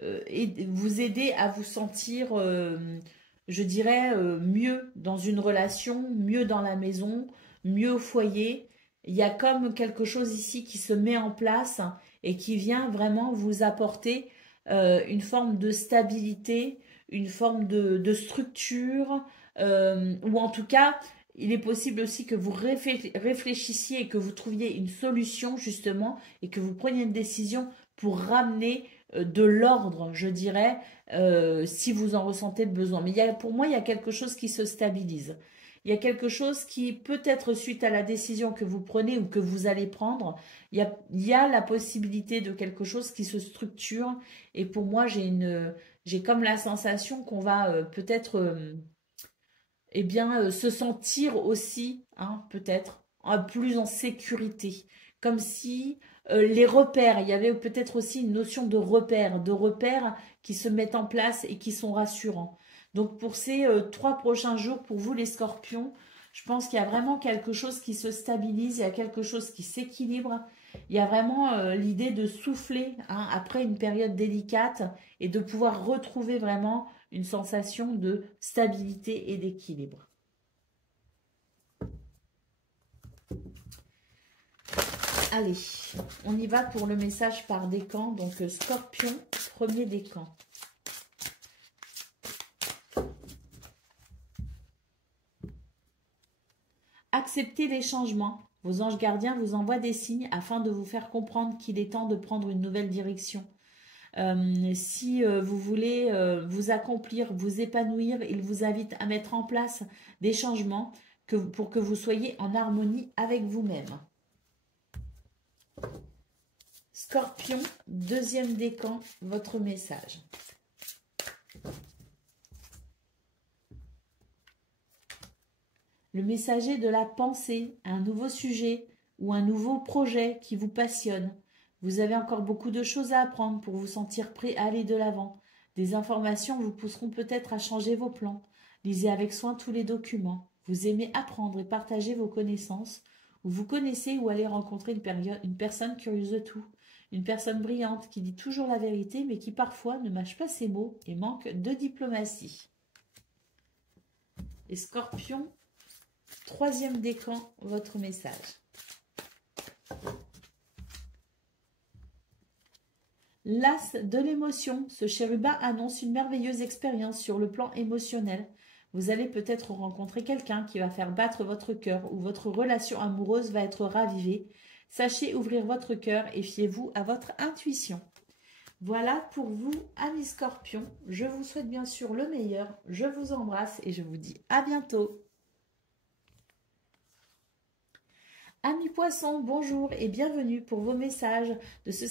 vous aider à vous sentir, je dirais, mieux dans une relation, mieux dans la maison, mieux au foyer. Il y a comme quelque chose ici qui se met en place et qui vient vraiment vous apporter une forme de stabilité, une forme de structure, ou en tout cas, il est possible aussi que vous réfléchissiez et que vous trouviez une solution justement et que vous preniez une décision pour ramener de l'ordre, je dirais, si vous en ressentez le besoin. Mais pour moi, il y a quelque chose qui se stabilise. Il y a quelque chose qui, peut-être suite à la décision que vous prenez ou que vous allez prendre, il y a la possibilité de quelque chose qui se structure. Et pour moi, j'ai comme la sensation qu'on va peut-être eh bien, se sentir aussi, hein, peut-être, plus en sécurité. Comme si les repères, il y avait peut-être aussi une notion de repères qui se mettent en place et qui sont rassurants. Donc pour ces 3 prochains jours, pour vous les scorpions, je pense qu'il y a vraiment quelque chose qui se stabilise, il y a quelque chose qui s'équilibre. Il y a vraiment l'idée de souffler hein, après une période délicate et de pouvoir retrouver vraiment une sensation de stabilité et d'équilibre. Allez, on y va pour le message par décan. Donc, Scorpion, premier décan. Acceptez les changements. Vos anges gardiens vous envoient des signes afin de vous faire comprendre qu'il est temps de prendre une nouvelle direction. Si vous voulez vous accomplir, vous épanouir, il vous invite à mettre en place des changements pour que vous soyez en harmonie avec vous-même. Scorpion, deuxième décan, votre message. Le messager de la pensée, un nouveau sujet ou un nouveau projet qui vous passionne. Vous avez encore beaucoup de choses à apprendre pour vous sentir prêt à aller de l'avant. Des informations vous pousseront peut-être à changer vos plans. Lisez avec soin tous les documents. Vous aimez apprendre et partager vos connaissances. Ou vous connaissez ou allez rencontrer une personne curieuse de tout. Une personne brillante qui dit toujours la vérité mais qui parfois ne mâche pas ses mots et manque de diplomatie. Les scorpions, troisième décan, votre message. L'as de l'émotion, ce chérubin annonce une merveilleuse expérience sur le plan émotionnel. Vous allez peut-être rencontrer quelqu'un qui va faire battre votre cœur ou votre relation amoureuse va être ravivée. Sachez ouvrir votre cœur et fiez-vous à votre intuition. Voilà pour vous, amis scorpions. Je vous souhaite bien sûr le meilleur. Je vous embrasse et je vous dis à bientôt. Amis poissons, bonjour et bienvenue pour vos messages de ce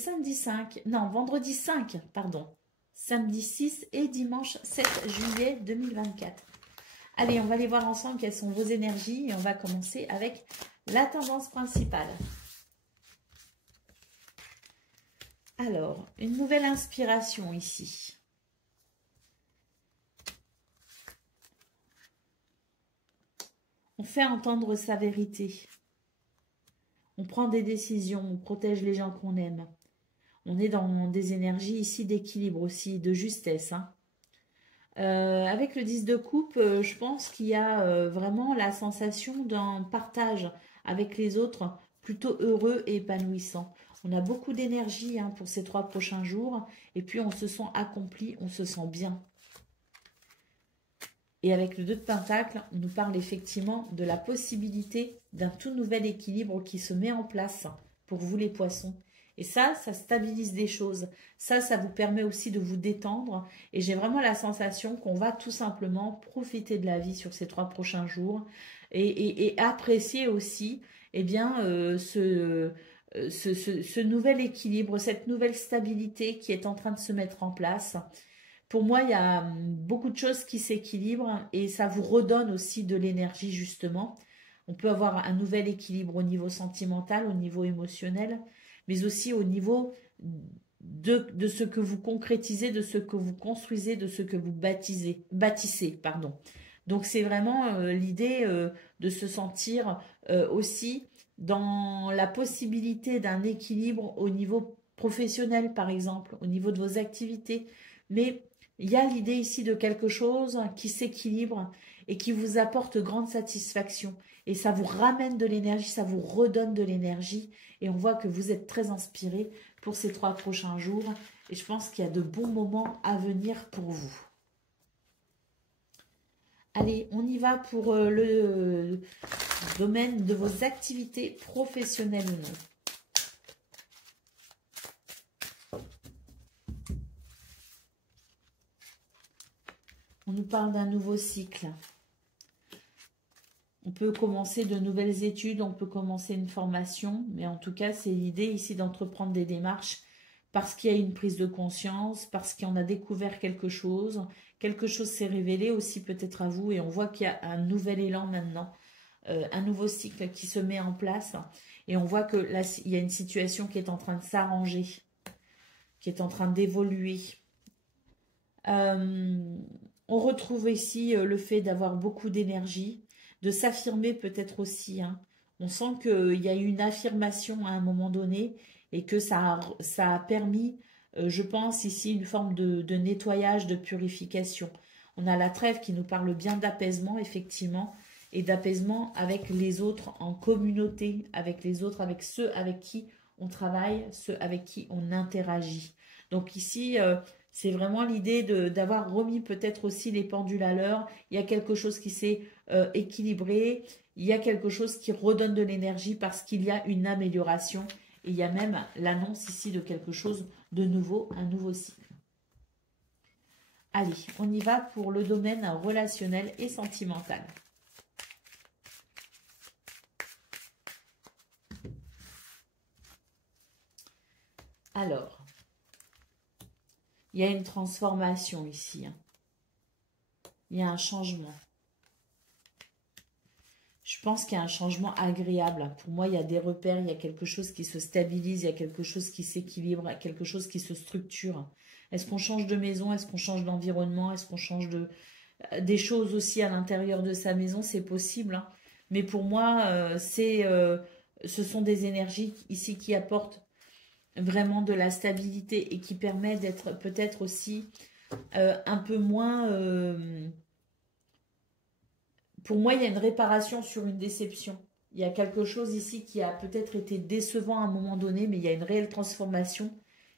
vendredi 5, samedi 6 et dimanche 7 juillet 2024. Allez, on va aller voir ensemble quelles sont vos énergies et on va commencer avec la tendance principale. Alors, une nouvelle inspiration ici. On fait entendre sa vérité. On prend des décisions, on protège les gens qu'on aime. On est dans des énergies ici d'équilibre aussi, de justesse. Hein. Avec le 10 de coupe, je pense qu'il y a vraiment la sensation d'un partage avec les autres plutôt heureux et épanouissant. On a beaucoup d'énergie hein, pour ces 3 prochains jours et puis on se sent accompli, on se sent bien. Et avec le 2 de Pentacle, on nous parle effectivement de la possibilité d'un tout nouvel équilibre qui se met en place pour vous les poissons. Et ça stabilise des choses. Ça vous permet aussi de vous détendre. Et j'ai vraiment la sensation qu'on va tout simplement profiter de la vie sur ces 3 prochains jours et apprécier aussi eh bien, ce nouvel équilibre, cette nouvelle stabilité qui est en train de se mettre en place. Pour moi, il y a beaucoup de choses qui s'équilibrent et ça vous redonne aussi de l'énergie justement. On peut avoir un nouvel équilibre au niveau sentimental, au niveau émotionnel, mais aussi au niveau de ce que vous concrétisez, de ce que vous construisez, de ce que vous bâtissez, pardon. Donc c'est vraiment l'idée de se sentir aussi dans la possibilité d'un équilibre au niveau professionnel, par exemple, au niveau de vos activités. Mais il y a l'idée ici de quelque chose qui s'équilibre et qui vous apporte grande satisfaction. Et ça vous ramène de l'énergie, ça vous redonne de l'énergie. Et on voit que vous êtes très inspiré pour ces 3 prochains jours. Et je pense qu'il y a de bons moments à venir pour vous. Allez, on y va pour le domaine de vos activités professionnelles ou non. On nous parle d'un nouveau cycle. On peut commencer de nouvelles études, on peut commencer une formation, mais en tout cas, c'est l'idée ici d'entreprendre des démarches parce qu'il y a une prise de conscience, parce qu'on a découvert quelque chose s'est révélé aussi peut-être à vous, et on voit qu'il y a un nouvel élan maintenant, un nouveau cycle qui se met en place, et on voit que là, il y a une situation qui est en train de s'arranger, qui est en train d'évoluer. On retrouve ici le fait d'avoir beaucoup d'énergie, de s'affirmer peut-être aussi. Hein. On sent qu'il y a eu une affirmation à un moment donné et que ça a permis, je pense ici, une forme de nettoyage, de purification. On a la trêve qui nous parle bien d'apaisement, effectivement, et d'apaisement avec les autres en communauté, avec les autres, avec ceux avec qui on travaille, ceux avec qui on interagit. Donc ici, c'est vraiment l'idée d'avoir remis peut-être aussi les pendules à l'heure. Il y a quelque chose qui s'est équilibré. Il y a quelque chose qui redonne de l'énergie parce qu'il y a une amélioration. Et il y a même l'annonce ici de quelque chose de nouveau, un nouveau cycle. Allez, on y va pour le domaine relationnel et sentimental. Alors, il y a une transformation ici. Hein. Il y a un changement. Je pense qu'il y a un changement agréable. Pour moi, il y a des repères, il y a quelque chose qui se stabilise, il y a quelque chose qui s'équilibre, quelque chose qui se structure. Est-ce qu'on change de maison? Est-ce qu'on change d'environnement? Est-ce qu'on change des choses aussi à l'intérieur de sa maison? C'est possible. Hein. Mais pour moi, ce sont des énergies ici qui apportent vraiment de la stabilité et qui permet d'être peut-être aussi un peu moins... pour moi, il y a une réparation sur une déception. Il y a quelque chose ici qui a peut-être été décevant à un moment donné, mais il y a une réelle transformation.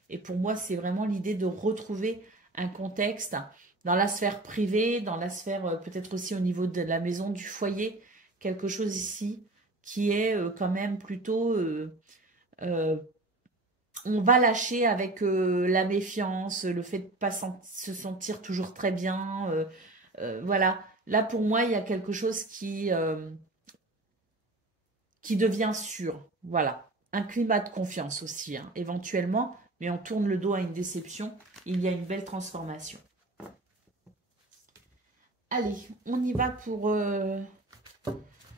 Et pour moi, c'est vraiment l'idée de retrouver un contexte dans la sphère privée, dans la sphère peut-être aussi au niveau de la maison, du foyer. Quelque chose ici qui est quand même plutôt... on va lâcher avec la méfiance, le fait de ne pas se sentir toujours très bien. Voilà. Là, pour moi, il y a quelque chose qui devient sûr. Voilà. Un climat de confiance aussi, hein, éventuellement. Mais on tourne le dos à une déception. Il y a une belle transformation. Allez, on y va pour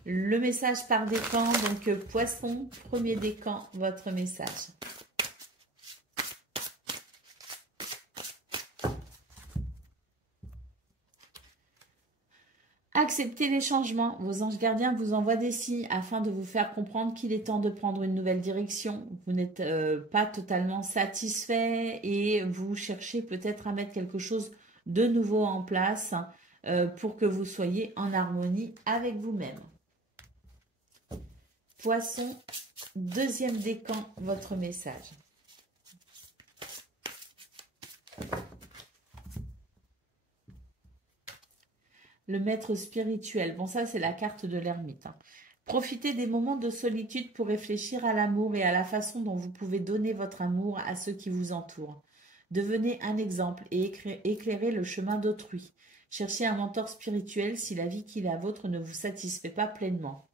le message par décan. Donc, poisson, premier décan, votre message. Acceptez les changements. Vos anges gardiens vous envoient des signes afin de vous faire comprendre qu'il est temps de prendre une nouvelle direction. Vous n'êtes pas totalement satisfait et vous cherchez peut-être à mettre quelque chose de nouveau en place pour que vous soyez en harmonie avec vous-même. Poisson, deuxième décan, votre message. Le maître spirituel. Bon, ça, c'est la carte de l'ermite. Hein. Profitez des moments de solitude pour réfléchir à l'amour et à la façon dont vous pouvez donner votre amour à ceux qui vous entourent. Devenez un exemple et éclairez le chemin d'autrui. Cherchez un mentor spirituel si la vie qui est la vôtre ne vous satisfait pas pleinement.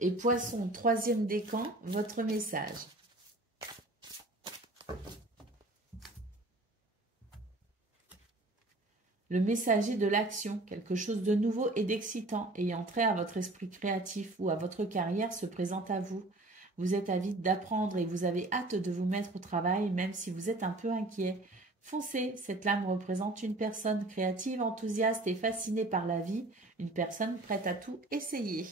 Et Poisson, troisième décan, votre message. le messager de l'action, quelque chose de nouveau et d'excitant ayant trait à votre esprit créatif ou à votre carrière se présente à vous. Vous êtes avide d'apprendre et vous avez hâte de vous mettre au travail, même si vous êtes un peu inquiet. Foncez, cette lame représente une personne créative, enthousiaste et fascinée par la vie, une personne prête à tout essayer.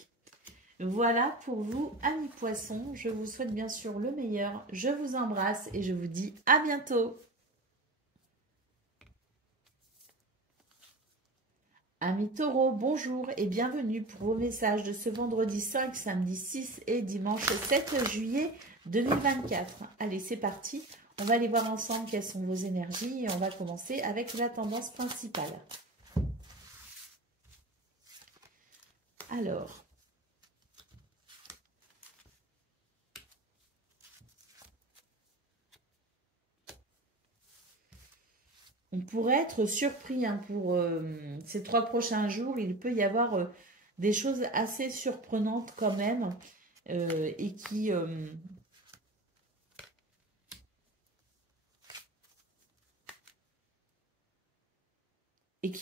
Voilà pour vous, amis poissons. Je vous souhaite bien sûr le meilleur. Je vous embrasse et je vous dis à bientôt. Amis taureaux, bonjour et bienvenue pour vos messages de ce vendredi 5, samedi 6 et dimanche 7 juillet 2024. Allez, c'est parti. On va aller voir ensemble quelles sont vos énergies et on va commencer avec la tendance principale. Alors, on pourrait être surpris pour ces 3 prochains jours. Il peut y avoir des choses assez surprenantes quand même et qui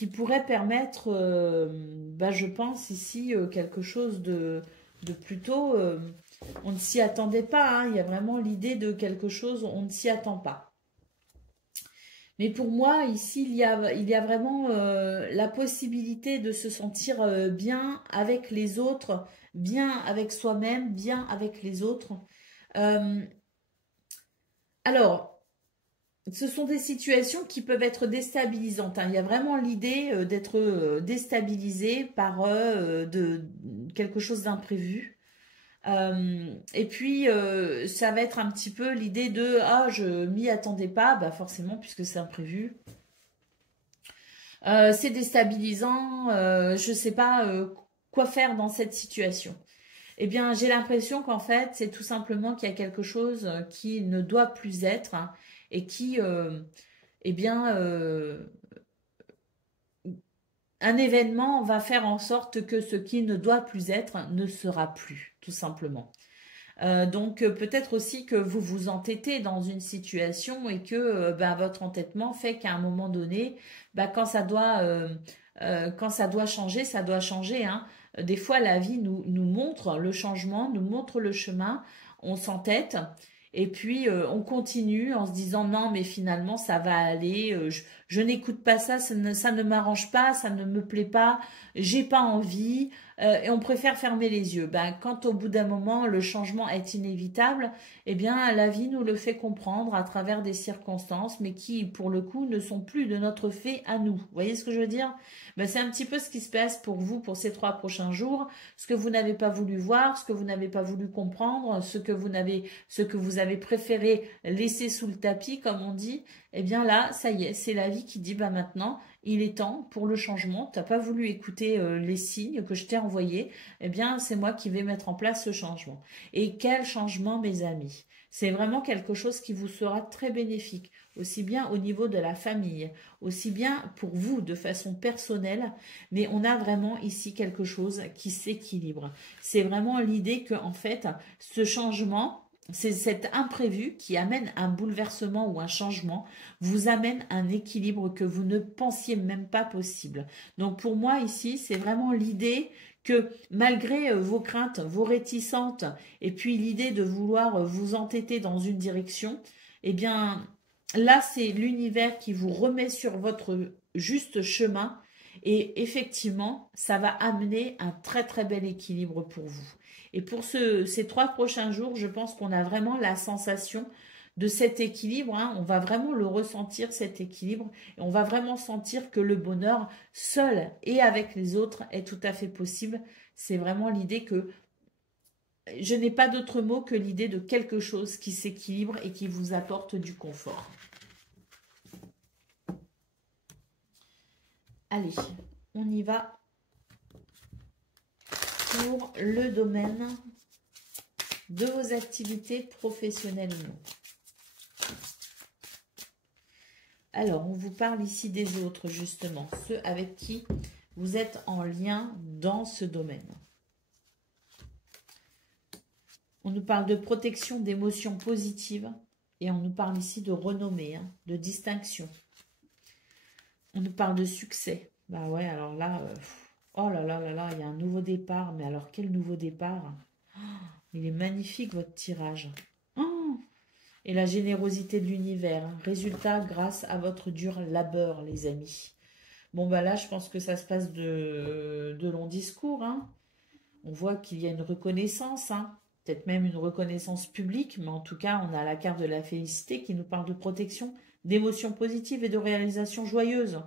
pourraient permettre, je pense ici, quelque chose de plutôt... on ne s'y attendait pas, hein. Il y a vraiment l'idée de quelque chose, on ne s'y attend pas. Mais pour moi, ici, il y a vraiment la possibilité de se sentir bien avec les autres, bien avec soi-même, bien avec les autres. Alors, ce sont des situations qui peuvent être déstabilisantes, hein. Il y a vraiment l'idée d'être déstabilisé par quelque chose d'imprévu. Et puis, ça va être un petit peu l'idée de « Ah, je m'y attendais pas », forcément, puisque c'est imprévu. C'est déstabilisant, je ne sais pas quoi faire dans cette situation. Eh bien, j'ai l'impression qu'en fait, c'est tout simplement qu'il y a quelque chose qui ne doit plus être, hein, et qui, un événement va faire en sorte que ce qui ne doit plus être ne sera plus, tout simplement. Donc peut-être aussi que vous vous entêtez dans une situation et que votre entêtement fait qu'à un moment donné, quand ça doit changer, ça doit changer, hein. Des fois, la vie nous montre le changement, nous montre le chemin, on s'entête. Et puis, on continue en se disant non, mais finalement, ça va aller. Je n'écoute pas ça, ça ne m'arrange pas, ça ne me plaît pas, j'ai pas envie. Et on préfère fermer les yeux. Quand au bout d'un moment, le changement est inévitable, eh bien, la vie nous le fait comprendre à travers des circonstances, mais qui, pour le coup, ne sont plus de notre fait à nous. Vous voyez ce que je veux dire? C'est un petit peu ce qui se passe pour vous pour ces 3 prochains jours. Ce que vous n'avez pas voulu voir, ce que vous n'avez pas voulu comprendre, ce que vous avez préféré laisser sous le tapis, comme on dit, eh bien là, ça y est, c'est la vie qui dit, maintenant, il est temps pour le changement. Tu n'as pas voulu écouter les signes que je t'ai envoyés. Eh bien, c'est moi qui vais mettre en place ce changement. Et quel changement, mes amis! C'est vraiment quelque chose qui vous sera très bénéfique, aussi bien au niveau de la famille, aussi bien pour vous de façon personnelle, mais on a vraiment ici quelque chose qui s'équilibre. C'est vraiment l'idée que, en fait, ce changement, c'est cet imprévu qui amène un bouleversement ou un changement, vous amène un équilibre que vous ne pensiez même pas possible. Donc pour moi ici, c'est vraiment l'idée que malgré vos craintes, vos réticentes, et puis l'idée de vouloir vous entêter dans une direction, eh bien là c'est l'univers qui vous remet sur votre juste chemin et effectivement ça va amener un très très bel équilibre pour vous. Et pour ces 3 prochains jours, je pense qu'on a vraiment la sensation de cet équilibre, hein. On va vraiment le ressentir, cet équilibre, et on va vraiment sentir que le bonheur, seul et avec les autres, est tout à fait possible. C'est vraiment l'idée que je n'ai pas d'autre mot que l'idée de quelque chose qui s'équilibre et qui vous apporte du confort. Allez, on y va pour le domaine de vos activités professionnelles ou non. Alors, on vous parle ici des autres, justement, ceux avec qui vous êtes en lien dans ce domaine. On nous parle de protection, d'émotions positives et on nous parle ici de renommée, hein, de distinction. On nous parle de succès. Bah ouais, alors là, oh là là là là, il y a un nouveau départ. Mais alors, quel nouveau départ? Il est magnifique, votre tirage. Oh, et la générosité de l'univers. Résultat, grâce à votre dur labeur, les amis. Bon, bah là, je pense que ça se passe de longs discours, hein. On voit qu'il y a une reconnaissance, hein. Peut-être même une reconnaissance publique, mais en tout cas, on a la carte de la félicité qui nous parle de protection, d'émotions positives et de réalisations joyeuses.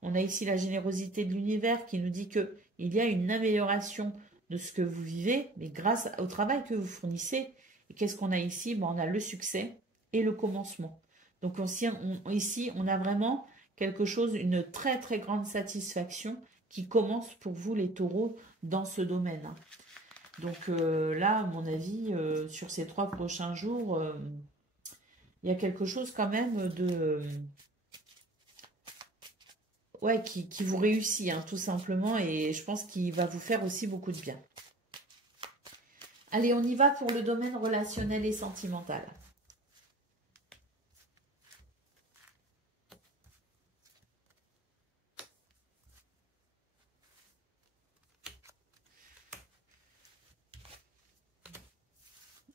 On a ici la générosité de l'univers qui nous dit que il y a une amélioration de ce que vous vivez, mais grâce au travail que vous fournissez. Et qu'est-ce qu'on a ici? On a le succès et le commencement. Donc ici, on a vraiment quelque chose, une très très grande satisfaction qui commence pour vous les taureaux dans ce domaine. Donc là, à mon avis, sur ces 3 prochains jours, il y a quelque chose quand même de... ouais, qui vous réussit, hein, tout simplement, et je pense qu'il va vous faire aussi beaucoup de bien. Allez, on y va pour le domaine relationnel et sentimental.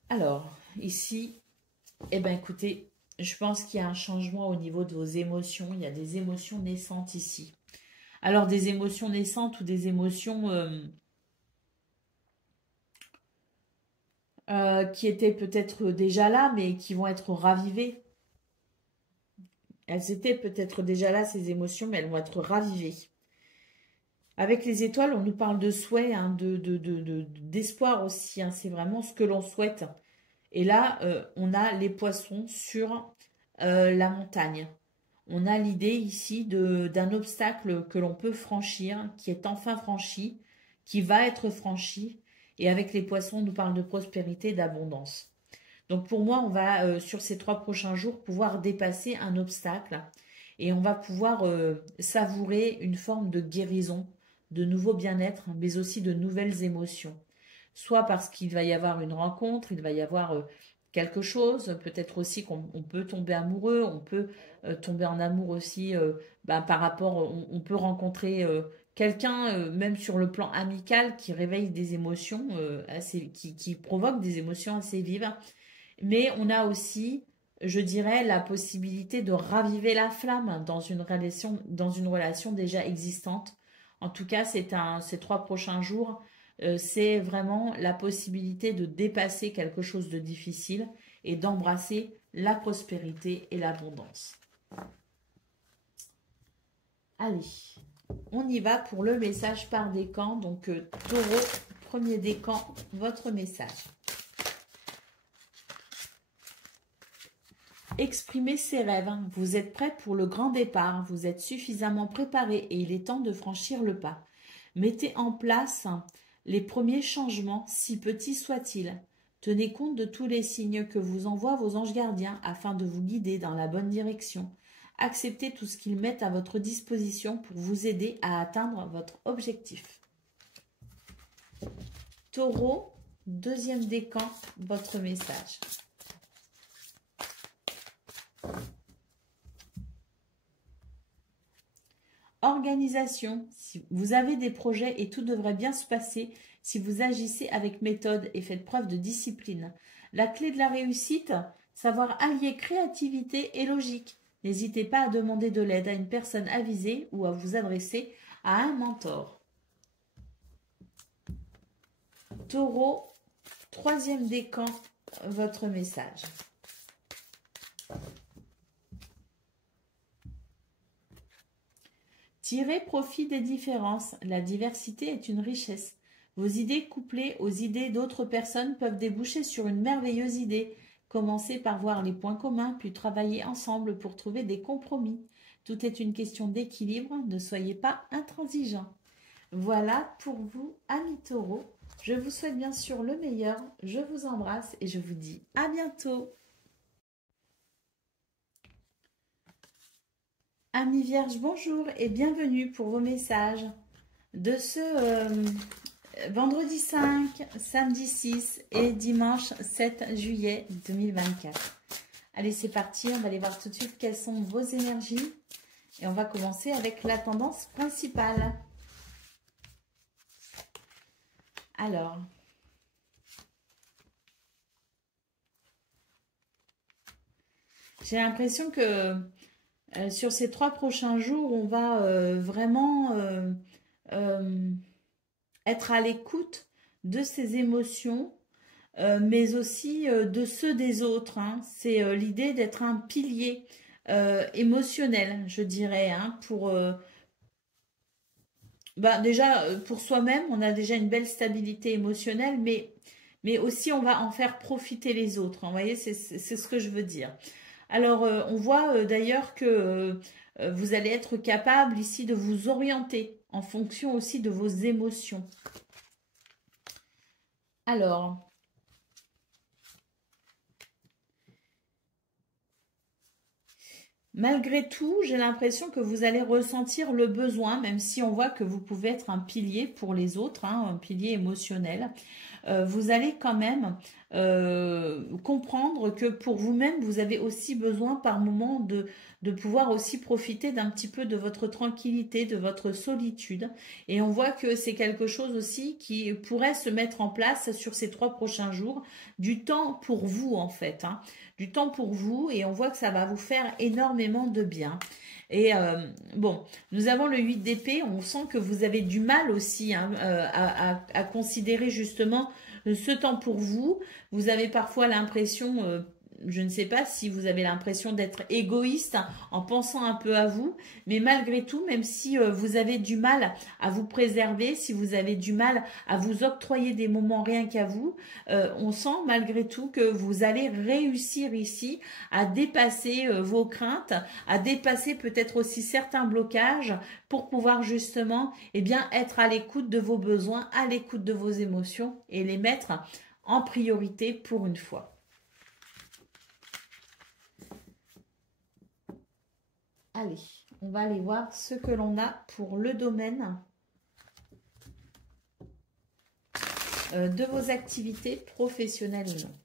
Alors, ici, eh bien, écoutez, je pense qu'il y a un changement au niveau de vos émotions. Il y a des émotions naissantes ici. Alors, des émotions naissantes ou des émotions qui étaient peut-être déjà là, mais qui vont être ravivées. Elles étaient peut-être déjà là, ces émotions, mais elles vont être ravivées. Avec les étoiles, on nous parle de souhait, hein, d'espoir aussi. Hein, c'est vraiment ce que l'on souhaite. Et là, on a les poissons sur la montagne. On a l'idée ici d'un obstacle que l'on peut franchir, qui est enfin franchi, qui va être franchi. Et avec les poissons, on nous parle de prospérité, d'abondance. Donc pour moi, on va, sur ces 3 prochains jours, pouvoir dépasser un obstacle. Et on va pouvoir savourer une forme de guérison, de nouveau bien-être, mais aussi de nouvelles émotions. Soit parce qu'il va y avoir une rencontre, il va y avoir quelque chose, peut-être aussi qu'on peut tomber amoureux, on peut tomber en amour aussi par rapport, on peut rencontrer quelqu'un, même sur le plan amical, qui réveille des émotions qui provoque des émotions assez vives. Mais on a aussi, je dirais, la possibilité de raviver la flamme dans une relation déjà existante. En tout cas, ces 3 prochains jours, c'est vraiment la possibilité de dépasser quelque chose de difficile et d'embrasser la prospérité et l'abondance. Allez, on y va pour le message par décan. Donc, Taureau, premier décan, votre message. Exprimez ses rêves. Vous êtes prêt pour le grand départ. Vous êtes suffisamment préparé et il est temps de franchir le pas. Mettez en place les premiers changements, si petits soient-ils. Tenez compte de tous les signes que vous envoient vos anges gardiens afin de vous guider dans la bonne direction. Acceptez tout ce qu'ils mettent à votre disposition pour vous aider à atteindre votre objectif. Taureau, deuxième décan, votre message. Organisation, si vous avez des projets et tout devrait bien se passer si vous agissez avec méthode et faites preuve de discipline. La clé de la réussite, savoir allier créativité et logique. N'hésitez pas à demander de l'aide à une personne avisée ou à vous adresser à un mentor. Taureau, troisième décan, votre message. Tirez profit des différences. La diversité est une richesse. Vos idées couplées aux idées d'autres personnes peuvent déboucher sur une merveilleuse idée. Commencez par voir les points communs, puis travailler ensemble pour trouver des compromis. Tout est une question d'équilibre. Ne soyez pas intransigeants. Voilà pour vous, amis taureaux. Je vous souhaite bien sûr le meilleur. Je vous embrasse et je vous dis à bientôt. Amis vierges, bonjour et bienvenue pour vos messages de ce vendredi 5, samedi 6 et dimanche 7 juillet 2024. Allez, c'est parti, on va aller voir tout de suite quelles sont vos énergies Et on va commencer avec la tendance principale. Alors, j'ai l'impression que sur ces 3 prochains jours, on va vraiment euh, être à l'écoute de ses émotions, mais aussi de ceux des autres, hein. C'est l'idée d'être un pilier émotionnel, je dirais, hein, pour bah, déjà pour soi-même, on a déjà une belle stabilité émotionnelle, mais aussi on va en faire profiter les autres, hein. Vous voyez, c'est ce que je veux dire. Alors, on voit d'ailleurs que vous allez être capable ici de vous orienter en fonction aussi de vos émotions. Alors, malgré tout, j'ai l'impression que vous allez ressentir le besoin, même si on voit que vous pouvez être un pilier pour les autres, hein, un pilier émotionnel. Vous allez quand même comprendre que pour vous-même, vous avez aussi besoin par moment de pouvoir aussi profiter d'un petit peu de votre tranquillité, de votre solitude. Et on voit que c'est quelque chose aussi qui pourrait se mettre en place sur ces 3 prochains jours, du temps pour vous en fait, hein, du temps pour vous, et on voit que ça va vous faire énormément de bien. Et bon, nous avons le 8 d'épée, on sent que vous avez du mal aussi, hein, à considérer justement ce temps pour vous. Vous avez parfois l'impression, je ne sais pas si vous avez l'impression d'être égoïste en pensant un peu à vous, mais malgré tout, même si vous avez du mal à vous préserver, si vous avez du mal à vous octroyer des moments rien qu'à vous, on sent malgré tout que vous allez réussir ici à dépasser vos craintes, à dépasser peut-être aussi certains blocages pour pouvoir justement bien, être à l'écoute de vos besoins, à l'écoute de vos émotions et les mettre en priorité pour une fois. Allez, on va aller voir ce que l'on a pour le domaine de vos activités professionnelles ou non.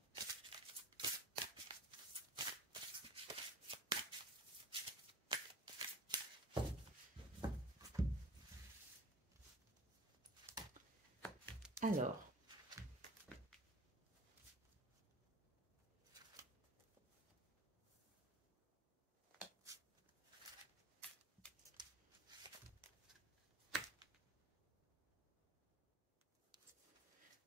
Alors,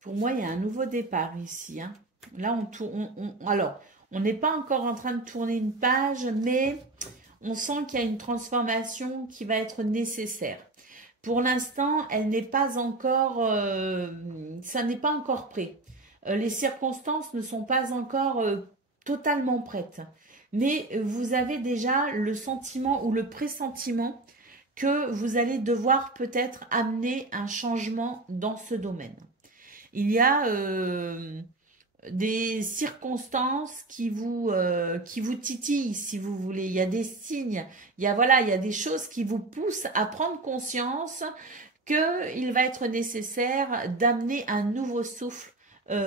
pour moi, il y a un nouveau départ ici, hein. Là, on tourne. Alors, on n'est pas encore en train de tourner une page, mais on sent qu'il y a une transformation qui va être nécessaire. Pour l'instant, elle n'est pas encore, ça n'est pas encore prêt. Les circonstances ne sont pas encore totalement prêtes. Mais vous avez déjà le sentiment ou le pressentiment que vous allez devoir peut-être amener un changement dans ce domaine. Il y a des circonstances qui vous titillent, si vous voulez. Il y a des signes, voilà, il y a des choses qui vous poussent à prendre conscience qu'il va être nécessaire d'amener un nouveau souffle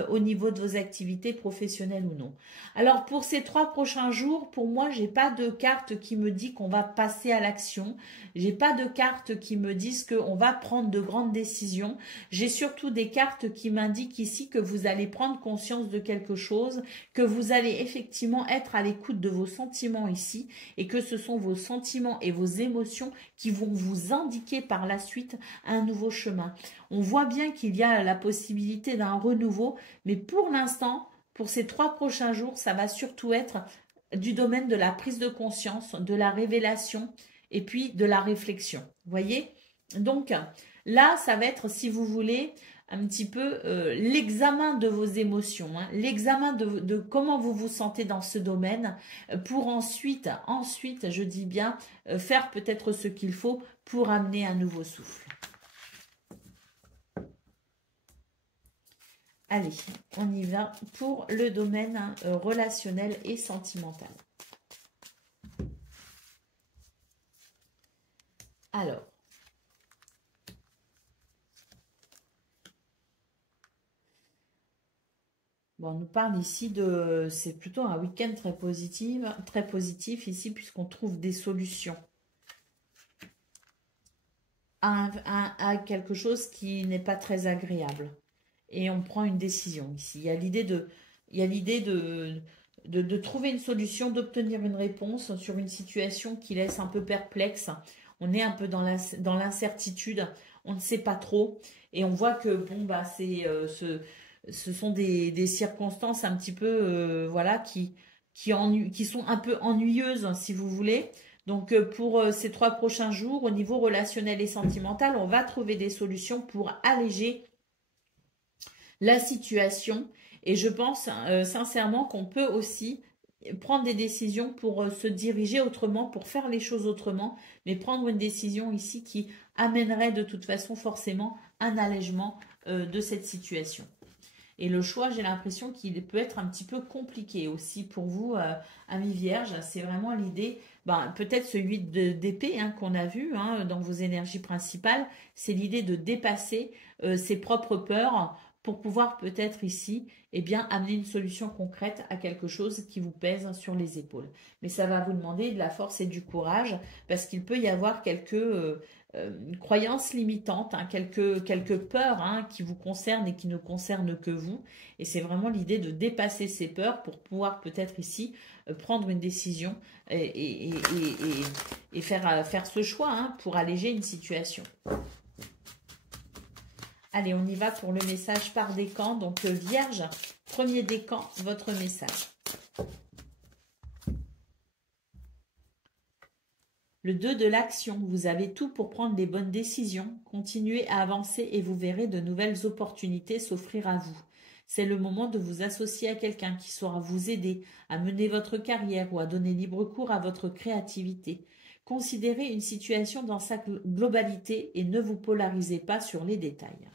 au niveau de vos activités professionnelles ou non. Alors pour ces 3 prochains jours, pour moi, j'ai pas de carte qui me dit qu'on va passer à l'action. J'ai pas de carte qui me disent qu'on va prendre de grandes décisions. J'ai surtout des cartes qui m'indiquent ici que vous allez prendre conscience de quelque chose, que vous allez effectivement être à l'écoute de vos sentiments ici, et que ce sont vos sentiments et vos émotions qui vont vous indiquer par la suite un nouveau chemin. On voit bien qu'il y a la possibilité d'un renouveau, mais pour l'instant, pour ces 3 prochains jours, ça va surtout être du domaine de la prise de conscience, de la révélation et puis de la réflexion. Vous voyez? Donc là, ça va être, si vous voulez, un petit peu l'examen de vos émotions, hein, l'examen de comment vous vous sentez dans ce domaine, pour ensuite, je dis bien, faire peut-être ce qu'il faut pour amener un nouveau souffle. Allez, on y va pour le domaine relationnel et sentimental. Alors, bon, on nous parle ici de, c'est plutôt un week-end très positif ici, puisqu'on trouve des solutions. à quelque chose qui n'est pas très agréable. Et on prend une décision ici. Il y a l'idée de trouver une solution, d'obtenir une réponse sur une situation qui laisse un peu perplexe. On est un peu dans l'incertitude, on ne sait pas trop. Et on voit que bon, bah, ce sont des circonstances un petit peu voilà, qui sont un peu ennuyeuses, si vous voulez. Donc pour ces 3 prochains jours, au niveau relationnel et sentimental, on va trouver des solutions pour alléger la situation. Et je pense sincèrement qu'on peut aussi prendre des décisions pour se diriger autrement, pour faire les choses autrement, mais prendre une décision ici qui amènerait de toute façon forcément un allègement de cette situation. Et le choix, j'ai l'impression qu'il peut être un petit peu compliqué aussi pour vous, amis vierges. C'est vraiment l'idée, ben, peut-être ce 8 d'épée qu'on a vu dans vos énergies principales, c'est l'idée de dépasser ses propres peurs pour pouvoir peut-être ici amener une solution concrète à quelque chose qui vous pèse sur les épaules. Mais ça va vous demander de la force et du courage parce qu'il peut y avoir quelques croyances limitantes, quelques peurs qui vous concernent et qui ne concernent que vous. Et c'est vraiment l'idée de dépasser ces peurs pour pouvoir peut-être ici prendre une décision et faire ce choix pour alléger une situation. Allez, on y va pour le message par décan. Donc, Vierge, premier décan, votre message. Le 2 de l'action, vous avez tout pour prendre les bonnes décisions. Continuez à avancer et vous verrez de nouvelles opportunités s'offrir à vous. C'est le moment de vous associer à quelqu'un qui saura vous aider à mener votre carrière ou à donner libre cours à votre créativité. Considérez une situation dans sa globalité et ne vous polarisez pas sur les détails.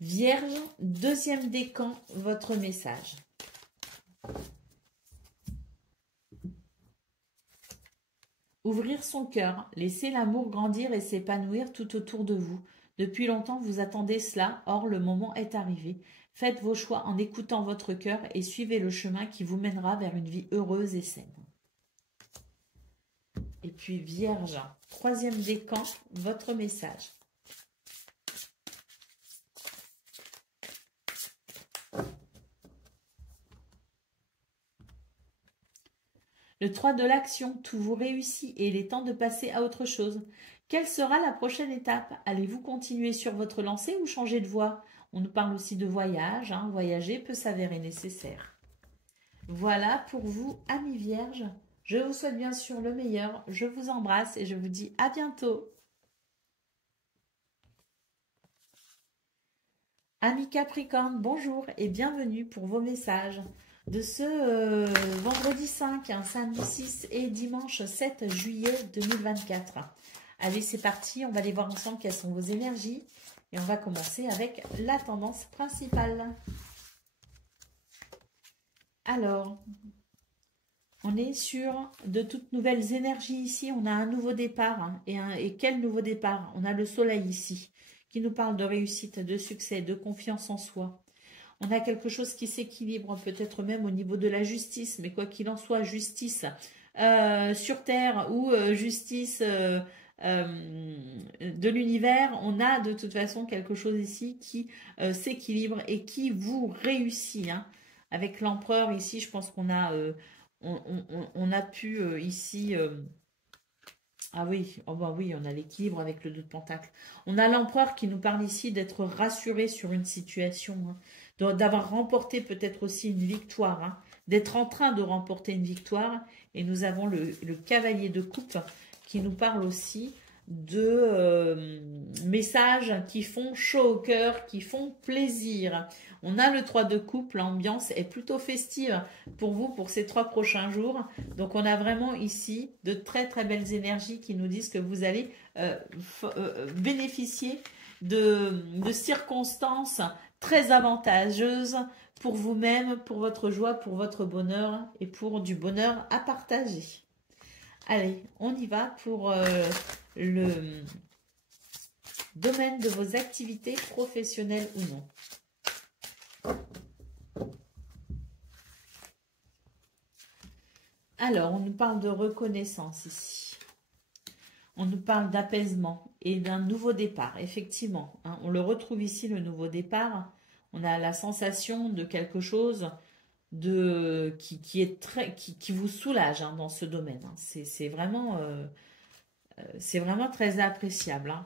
Vierge, deuxième décan, votre message. Ouvrir son cœur, laisser l'amour grandir et s'épanouir tout autour de vous. Depuis longtemps, vous attendez cela, or le moment est arrivé. Faites vos choix en écoutant votre cœur et suivez le chemin qui vous mènera vers une vie heureuse et saine. Et puis Vierge, troisième décan, votre message. Le 3 de l'action, tout vous réussit et il est temps de passer à autre chose. Quelle sera la prochaine étape? Allez-vous continuer sur votre lancée ou changer de voie? On nous parle aussi de voyage. Voyager peut s'avérer nécessaire. Voilà pour vous, amis vierges. Je vous souhaite bien sûr le meilleur. Je vous embrasse et je vous dis à bientôt. Amis Capricorne, bonjour et bienvenue pour vos messages de ce vendredi 5, samedi 6 et dimanche 7 juillet 2024. Allez, c'est parti, on va aller voir ensemble quelles sont vos énergies et on va commencer avec la tendance principale. Alors, on est sur de toutes nouvelles énergies ici, on a un nouveau départ. Et quel nouveau départ? On a le soleil ici qui nous parle de réussite, de succès, de confiance en soi. On a quelque chose qui s'équilibre, peut-être même au niveau de la justice, mais quoi qu'il en soit, justice sur Terre ou justice de l'univers, on a de toute façon quelque chose ici qui s'équilibre et qui vous réussit. Avec l'empereur ici, je pense qu'on a, on a pu ici... ah oui, oh bah oui, on a l'équilibre avec le 2 de Pentacle. On a l'empereur qui nous parle ici d'être rassuré sur une situation, d'avoir remporté peut-être aussi une victoire, d'être en train de remporter une victoire. Et nous avons le cavalier de coupe qui nous parle aussi de messages qui font chaud au cœur, qui font plaisir. On a le 3 de coupe, l'ambiance est plutôt festive pour vous pour ces 3 prochains jours. Donc on a vraiment ici de très très belles énergies qui nous disent que vous allez bénéficier de circonstances très avantageuses pour vous-même, pour votre joie, pour votre bonheur et pour du bonheur à partager. Allez, on y va pour le domaine de vos activités professionnelles ou non. Alors, on nous parle de reconnaissance ici. On nous parle d'apaisement et d'un nouveau départ, effectivement. Hein, on le retrouve ici, le nouveau départ. On a la sensation de quelque chose qui vous soulage hein, dans ce domaine. Hein. C'est vraiment très appréciable. Hein.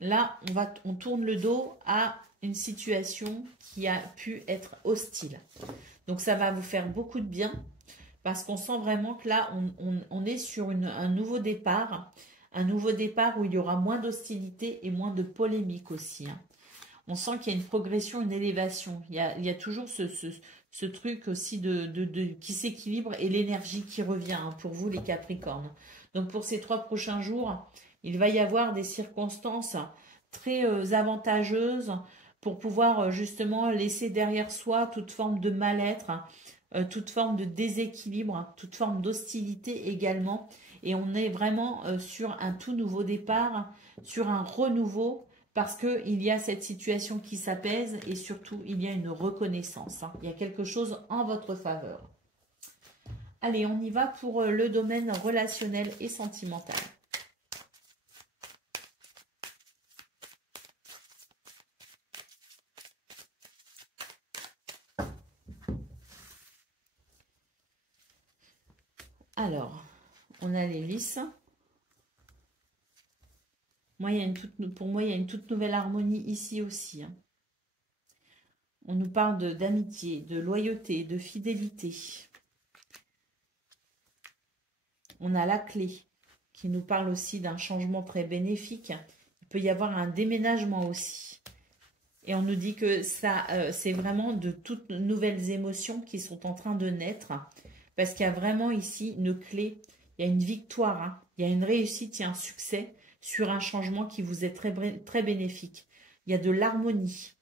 Là, on tourne le dos à une situation qui a pu être hostile. Donc, ça va vous faire beaucoup de bien parce qu'on sent vraiment que là, on est sur un nouveau départ. Un nouveau départ où il y aura moins d'hostilité et moins de polémique aussi. Hein. On sent qu'il y a une progression, une élévation. Il y a toujours ce truc aussi qui s'équilibre et l'énergie qui revient hein, pour vous les Capricornes. Donc pour ces 3 prochains jours, il va y avoir des circonstances très avantageuses pour pouvoir justement laisser derrière soi toute forme de mal-être, toute forme de déséquilibre, toute forme d'hostilité également. Et on est vraiment sur un tout nouveau départ, sur un renouveau, parce qu'il y a cette situation qui s'apaise et surtout, il y a une reconnaissance. Hein. Il y a quelque chose en votre faveur. Allez, on y va pour le domaine relationnel et sentimental. Alors, on a les lys. Pour moi, il y a une toute nouvelle harmonie ici aussi. Hein. On nous parle d'amitié, de loyauté, de fidélité. On a la clé qui nous parle aussi d'un changement très bénéfique. Il peut y avoir un déménagement aussi. Et on nous dit que ça, c'est vraiment de toutes nouvelles émotions qui sont en train de naître. Parce qu'il y a vraiment ici une clé. Il y a une victoire, hein. Il y a une réussite, il y a un succès sur un changement qui vous est très, très bénéfique. Il y a de l'harmonie,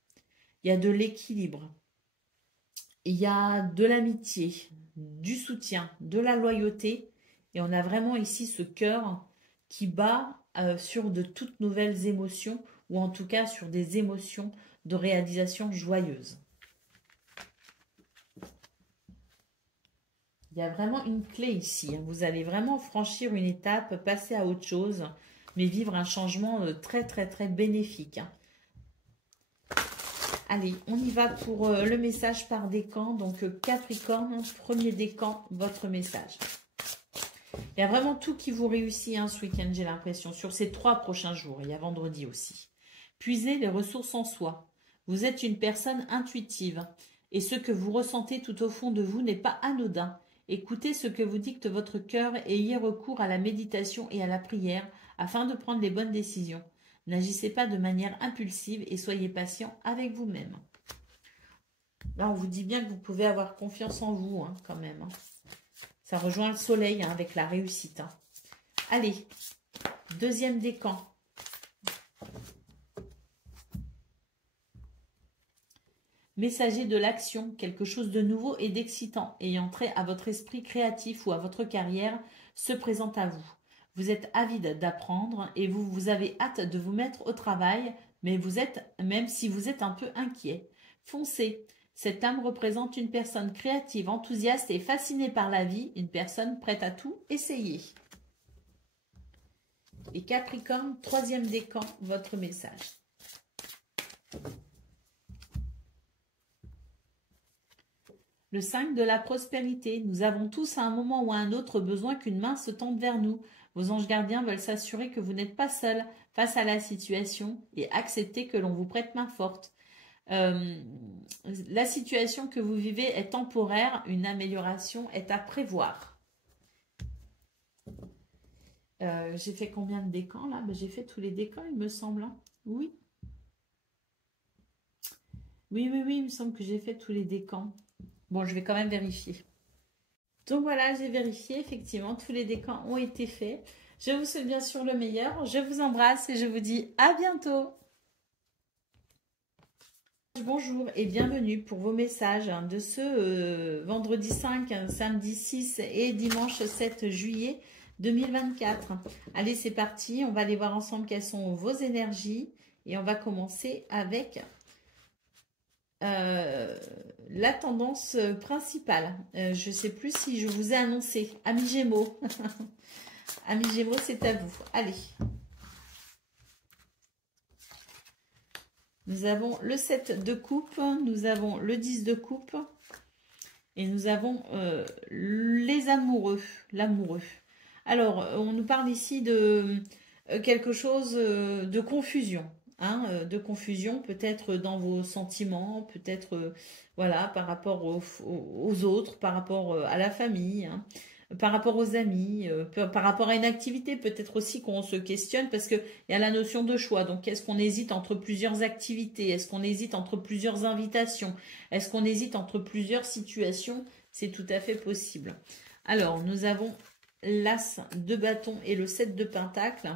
il y a de l'équilibre, il y a de l'amitié, du soutien, de la loyauté. Et on a vraiment ici ce cœur qui bat sur de toutes nouvelles émotions, ou en tout cas sur des émotions de réalisation joyeuse. Il y a vraiment une clé ici. Vous allez vraiment franchir une étape, passer à autre chose, mais vivre un changement très, très, très bénéfique. Allez, on y va pour le message par décan. Donc, Capricorne, premier décan, votre message. Il y a vraiment tout qui vous réussit hein, ce week-end, j'ai l'impression, sur ces 3 prochains jours. Il y a vendredi aussi. Puisez les ressources en soi. Vous êtes une personne intuitive et ce que vous ressentez tout au fond de vous n'est pas anodin. Écoutez ce que vous dicte votre cœur et ayez recours à la méditation et à la prière afin de prendre les bonnes décisions. N'agissez pas de manière impulsive et soyez patient avec vous-même. Là, on vous dit bien que vous pouvez avoir confiance en vous hein, quand même. Hein. Ça rejoint le soleil hein, avec la réussite. Hein. Allez, deuxième décan. Messager de l'action, quelque chose de nouveau et d'excitant, ayant trait à votre esprit créatif ou à votre carrière, se présente à vous. Vous êtes avide d'apprendre et vous avez hâte de vous mettre au travail, même si vous êtes un peu inquiet. Foncez. Cette âme représente une personne créative, enthousiaste et fascinée par la vie, une personne prête à tout essayer. Et Capricorne, troisième décan, votre message. Le 5 de la prospérité. Nous avons tous à un moment ou à un autre besoin qu'une main se tende vers nous. Vos anges gardiens veulent s'assurer que vous n'êtes pas seul face à la situation et accepter que l'on vous prête main forte. La situation que vous vivez est temporaire, une amélioration est à prévoir. J'ai fait combien de décans là? J'ai fait tous les décans, il me semble. Hein. Oui. Oui, il me semble que j'ai fait tous les décans. Bon, je vais quand même vérifier. Donc voilà, j'ai vérifié, effectivement, tous les décans ont été faits. Je vous souhaite bien sûr le meilleur. Je vous embrasse et je vous dis à bientôt. Bonjour et bienvenue pour vos messages de ce vendredi 5, samedi 6 et dimanche 7 juillet 2024. Allez, c'est parti. On va aller voir ensemble quelles sont vos énergies et on va commencer avec la tendance principale. Je ne sais plus si je vous ai annoncé. Amis Gémeaux. Amis Gémeaux, c'est à vous. Allez. Nous avons le 7 de coupe, nous avons le 10 de coupe et nous avons les amoureux, l'amoureux. Alors, on nous parle ici de quelque chose de confusion. Hein, de confusion peut-être dans vos sentiments, peut-être voilà, par rapport aux autres, par rapport à la famille, hein, par rapport aux amis, par rapport à une activité, peut-être aussi qu'on se questionne parce qu'il y a la notion de choix. Donc, est-ce qu'on hésite entre plusieurs activités? Est-ce qu'on hésite entre plusieurs invitations? Est-ce qu'on hésite entre plusieurs situations? C'est tout à fait possible. Alors, nous avons l'As de bâton et le 7 de pentacle.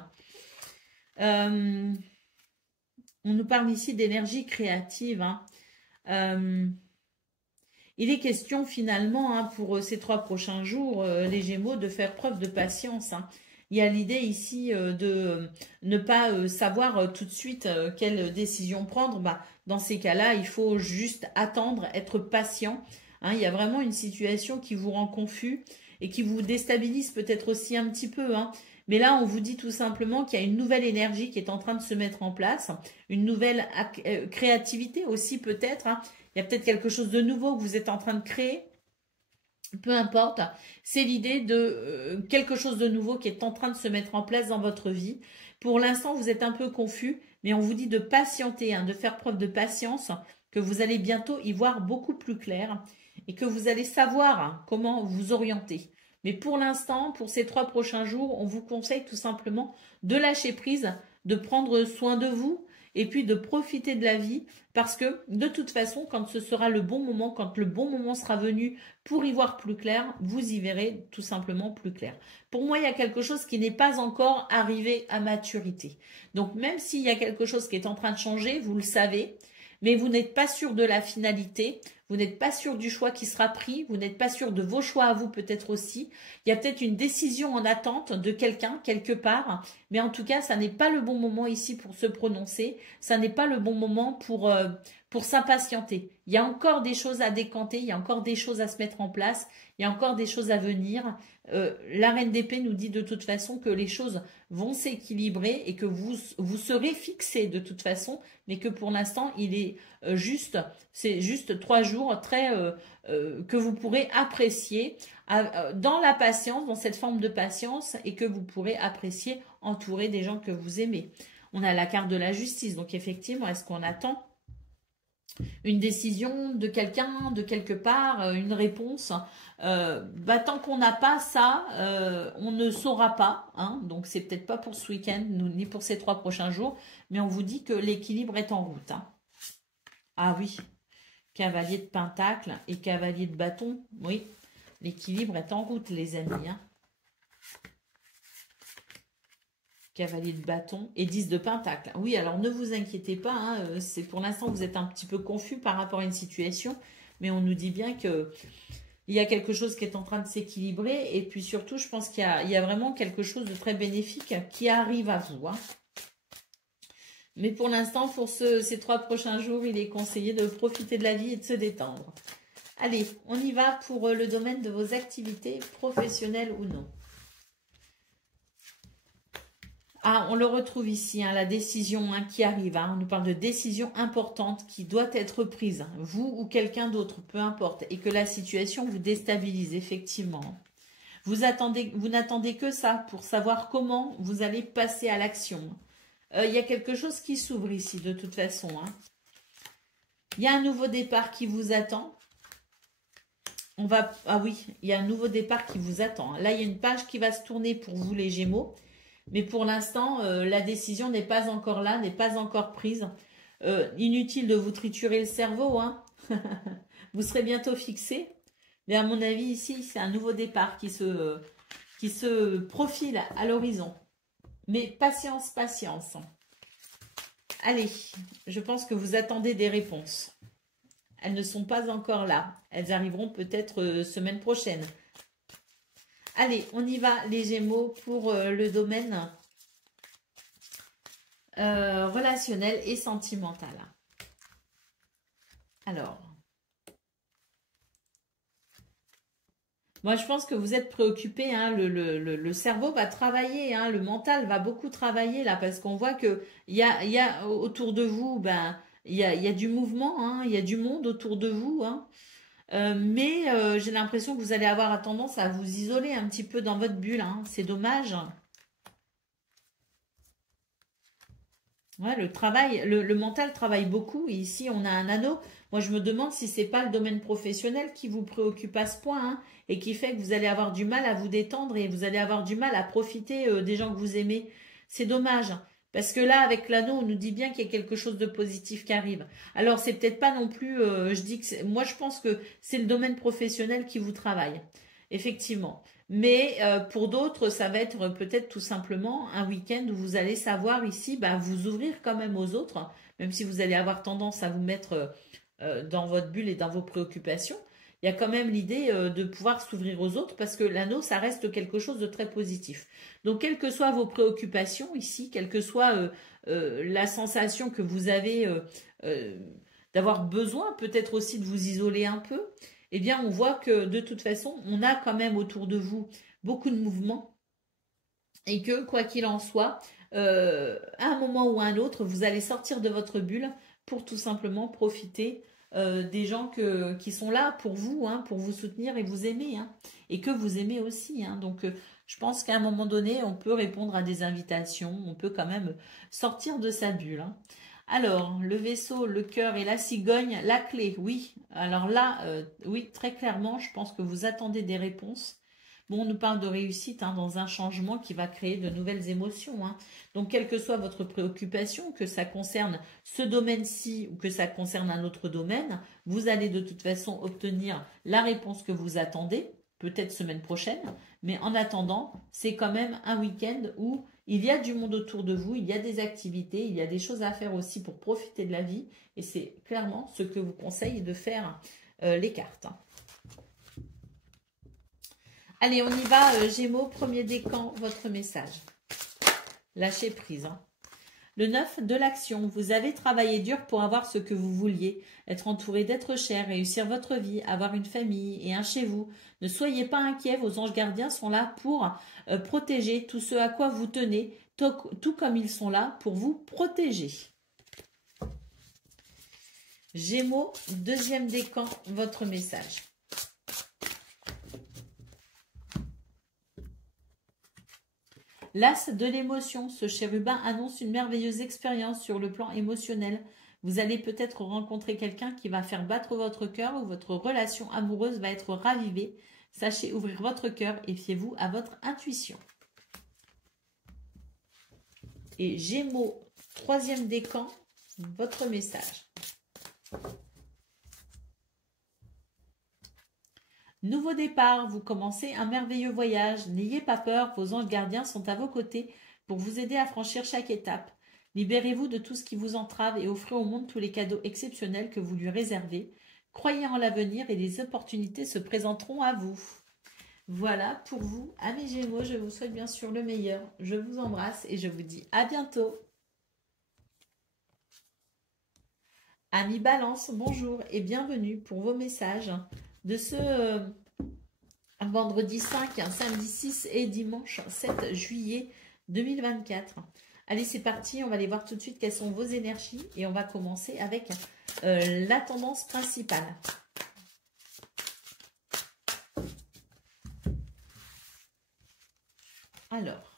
On nous parle ici d'énergie créative. Hein. Il est question finalement hein, pour ces 3 prochains jours, les Gémeaux, de faire preuve de patience. Hein. Il y a l'idée ici de ne pas savoir tout de suite quelle décision prendre. Bah, dans ces cas-là, il faut juste attendre, être patient. Hein. Il y a vraiment une situation qui vous rend confus et qui vous déstabilise peut-être aussi un petit peu. Hein. Mais là, on vous dit tout simplement qu'il y a une nouvelle énergie qui est en train de se mettre en place, une nouvelle créativité aussi peut-être. Hein. Il y a peut-être quelque chose de nouveau que vous êtes en train de créer. Peu importe, c'est l'idée de quelque chose de nouveau qui est en train de se mettre en place dans votre vie. Pour l'instant, vous êtes un peu confus, mais on vous dit de patienter, hein, de faire preuve de patience, que vous allez bientôt y voir beaucoup plus clair et que vous allez savoir hein, comment vous orienter. Mais pour l'instant, pour ces 3 prochains jours, on vous conseille tout simplement de lâcher prise, de prendre soin de vous et puis de profiter de la vie parce que de toute façon, quand ce sera le bon moment, quand le bon moment sera venu pour y voir plus clair, vous y verrez tout simplement plus clair. Pour moi, il y a quelque chose qui n'est pas encore arrivé à maturité. Donc même s'il y a quelque chose qui est en train de changer, vous le savez, mais vous n'êtes pas sûr de la finalité, vous n'êtes pas sûr du choix qui sera pris, vous n'êtes pas sûr de vos choix à vous peut-être aussi. Il y a peut-être une décision en attente de quelqu'un quelque part, mais en tout cas, ça n'est pas le bon moment ici pour se prononcer, ça n'est pas le bon moment pour s'impatienter. Il y a encore des choses à décanter, il y a encore des choses à se mettre en place, il y a encore des choses à venir. La Reine d'Épée nous dit de toute façon que les choses vont s'équilibrer et que vous serez fixé de toute façon, mais que pour l'instant, c'est juste 3 jours que vous pourrez apprécier dans la patience, dans cette forme de patience et que vous pourrez apprécier entouré des gens que vous aimez. On a la carte de la justice, donc effectivement, est-ce qu'on attend une décision de quelqu'un, de quelque part, une réponse tant qu'on n'a pas ça, on ne saura pas. Hein, donc, c'est peut-être pas pour ce week-end, ni pour ces 3 prochains jours, mais on vous dit que l'équilibre est en route. Hein. Ah oui, cavalier de pentacle et cavalier de bâton. Oui, l'équilibre est en route, les amis. Hein. Cavalier de bâton et 10 de pentacle. Oui, alors ne vous inquiétez pas, hein, c'est pour l'instant vous êtes un petit peu confus par rapport à une situation, mais on nous dit bien que il y a quelque chose qui est en train de s'équilibrer et puis surtout, je pense qu'il y a vraiment quelque chose de très bénéfique qui arrive à vous. Hein. Mais pour l'instant, pour ces 3 prochains jours, il est conseillé de profiter de la vie et de se détendre. Allez, on y va pour le domaine de vos activités professionnelles ou non. Ah, on le retrouve ici, hein, la décision qui arrive. Hein, on nous parle de décision importante qui doit être prise. Hein, vous ou quelqu'un d'autre, peu importe. Et que la situation vous déstabilise, effectivement. Vous n'attendez que ça pour savoir comment vous allez passer à l'action. Il y a quelque chose qui s'ouvre ici, de toute façon. Hein. Il y a un nouveau départ qui vous attend. Ah oui, il y a un nouveau départ qui vous attend. Là, il y a une page qui va se tourner pour vous, les Gémeaux. Mais pour l'instant, la décision n'est pas encore là, n'est pas encore prise. Inutile de vous triturer le cerveau. Hein. Vous serez bientôt fixé. Mais à mon avis, ici, c'est un nouveau départ qui se profile à l'horizon. Mais patience, patience. Allez, je pense que vous attendez des réponses. Elles ne sont pas encore là. Elles arriveront peut-être semaine prochaine. Allez, on y va les Gémeaux pour le domaine relationnel et sentimental. Alors, Moi, je pense que vous êtes préoccupé, hein, le cerveau va travailler, hein, le mental va beaucoup travailler là, parce qu'on voit que il y a autour de vous, ben, il y a du mouvement, hein, il y a du monde autour de vous, hein. Mais j'ai l'impression que vous allez avoir tendance à vous isoler un petit peu dans votre bulle, hein. C'est dommage. Ouais, le travail, le mental travaille beaucoup. Et ici, on a un anneau. Moi, je me demande si c'est pas le domaine professionnel qui vous préoccupe à ce point, hein, et qui fait que vous allez avoir du mal à vous détendre et vous allez avoir du mal à profiter des gens que vous aimez. C'est dommage. Parce que là, avec l'anneau, on nous dit bien qu'il y a quelque chose de positif qui arrive. Alors, c'est peut-être pas non plus, je dis que moi, je pense que c'est le domaine professionnel qui vous travaille. Effectivement. Mais pour d'autres, ça va être peut-être tout simplement un week-end où vous allez savoir ici, bah, vous ouvrir quand même aux autres, même si vous allez avoir tendance à vous mettre dans votre bulle et dans vos préoccupations. Il y a quand même l'idée de pouvoir s'ouvrir aux autres parce que l'anneau, ça reste quelque chose de très positif. Donc, quelles que soient vos préoccupations ici, quelle que soit la sensation que vous avez euh, d'avoir besoin peut-être aussi de vous isoler un peu, eh bien, on voit que de toute façon, on a quand même autour de vous beaucoup de mouvements et que, quoi qu'il en soit, à un moment ou à un autre, vous allez sortir de votre bulle pour tout simplement profiter des gens qui sont là pour vous, hein, pour vous soutenir et vous aimer, hein, et que vous aimez aussi, hein. Donc, je pense qu'à un moment donné, on peut répondre à des invitations, on peut quand même sortir de sa bulle, hein. Alors, le vaisseau, le cœur et la cigogne, la clé, oui. Alors là, oui, très clairement, je pense que vous attendez des réponses. Bon, on nous parle de réussite, hein, dans un changement qui va créer de nouvelles émotions, hein. Donc, quelle que soit votre préoccupation, que ça concerne ce domaine-ci ou que ça concerne un autre domaine, vous allez de toute façon obtenir la réponse que vous attendez, peut-être semaine prochaine. Mais en attendant, c'est quand même un week-end où il y a du monde autour de vous, il y a des activités, il y a des choses à faire aussi pour profiter de la vie. Et c'est clairement ce que vous conseille de faire les cartes. Allez, on y va, Gémeaux, premier décan, votre message. Lâchez prise, hein. Le 9 de l'action. Vous avez travaillé dur pour avoir ce que vous vouliez, être entouré d'êtres chers, réussir votre vie, avoir une famille et un chez vous. Ne soyez pas inquiets, vos anges gardiens sont là pour protéger tout ce à quoi vous tenez, tout comme ils sont là pour vous protéger. Gémeaux, deuxième décan, votre message. L'as de l'émotion, ce chérubin annonce une merveilleuse expérience sur le plan émotionnel. Vous allez peut-être rencontrer quelqu'un qui va faire battre votre cœur ou votre relation amoureuse va être ravivée. Sachez ouvrir votre cœur et fiez-vous à votre intuition. Et Gémeaux, troisième décan, votre message. Nouveau départ, vous commencez un merveilleux voyage. N'ayez pas peur, vos anges gardiens sont à vos côtés pour vous aider à franchir chaque étape. Libérez-vous de tout ce qui vous entrave et offrez au monde tous les cadeaux exceptionnels que vous lui réservez. Croyez en l'avenir et les opportunités se présenteront à vous. Voilà pour vous, amis Gémeaux, je vous souhaite bien sûr le meilleur. Je vous embrasse et je vous dis à bientôt. Amis Balance, bonjour et bienvenue pour vos messages de ce vendredi 5, samedi 6 et dimanche 7 juillet 2024. Allez, c'est parti, on va aller voir tout de suite quelles sont vos énergies et on va commencer avec la tendance principale. Alors,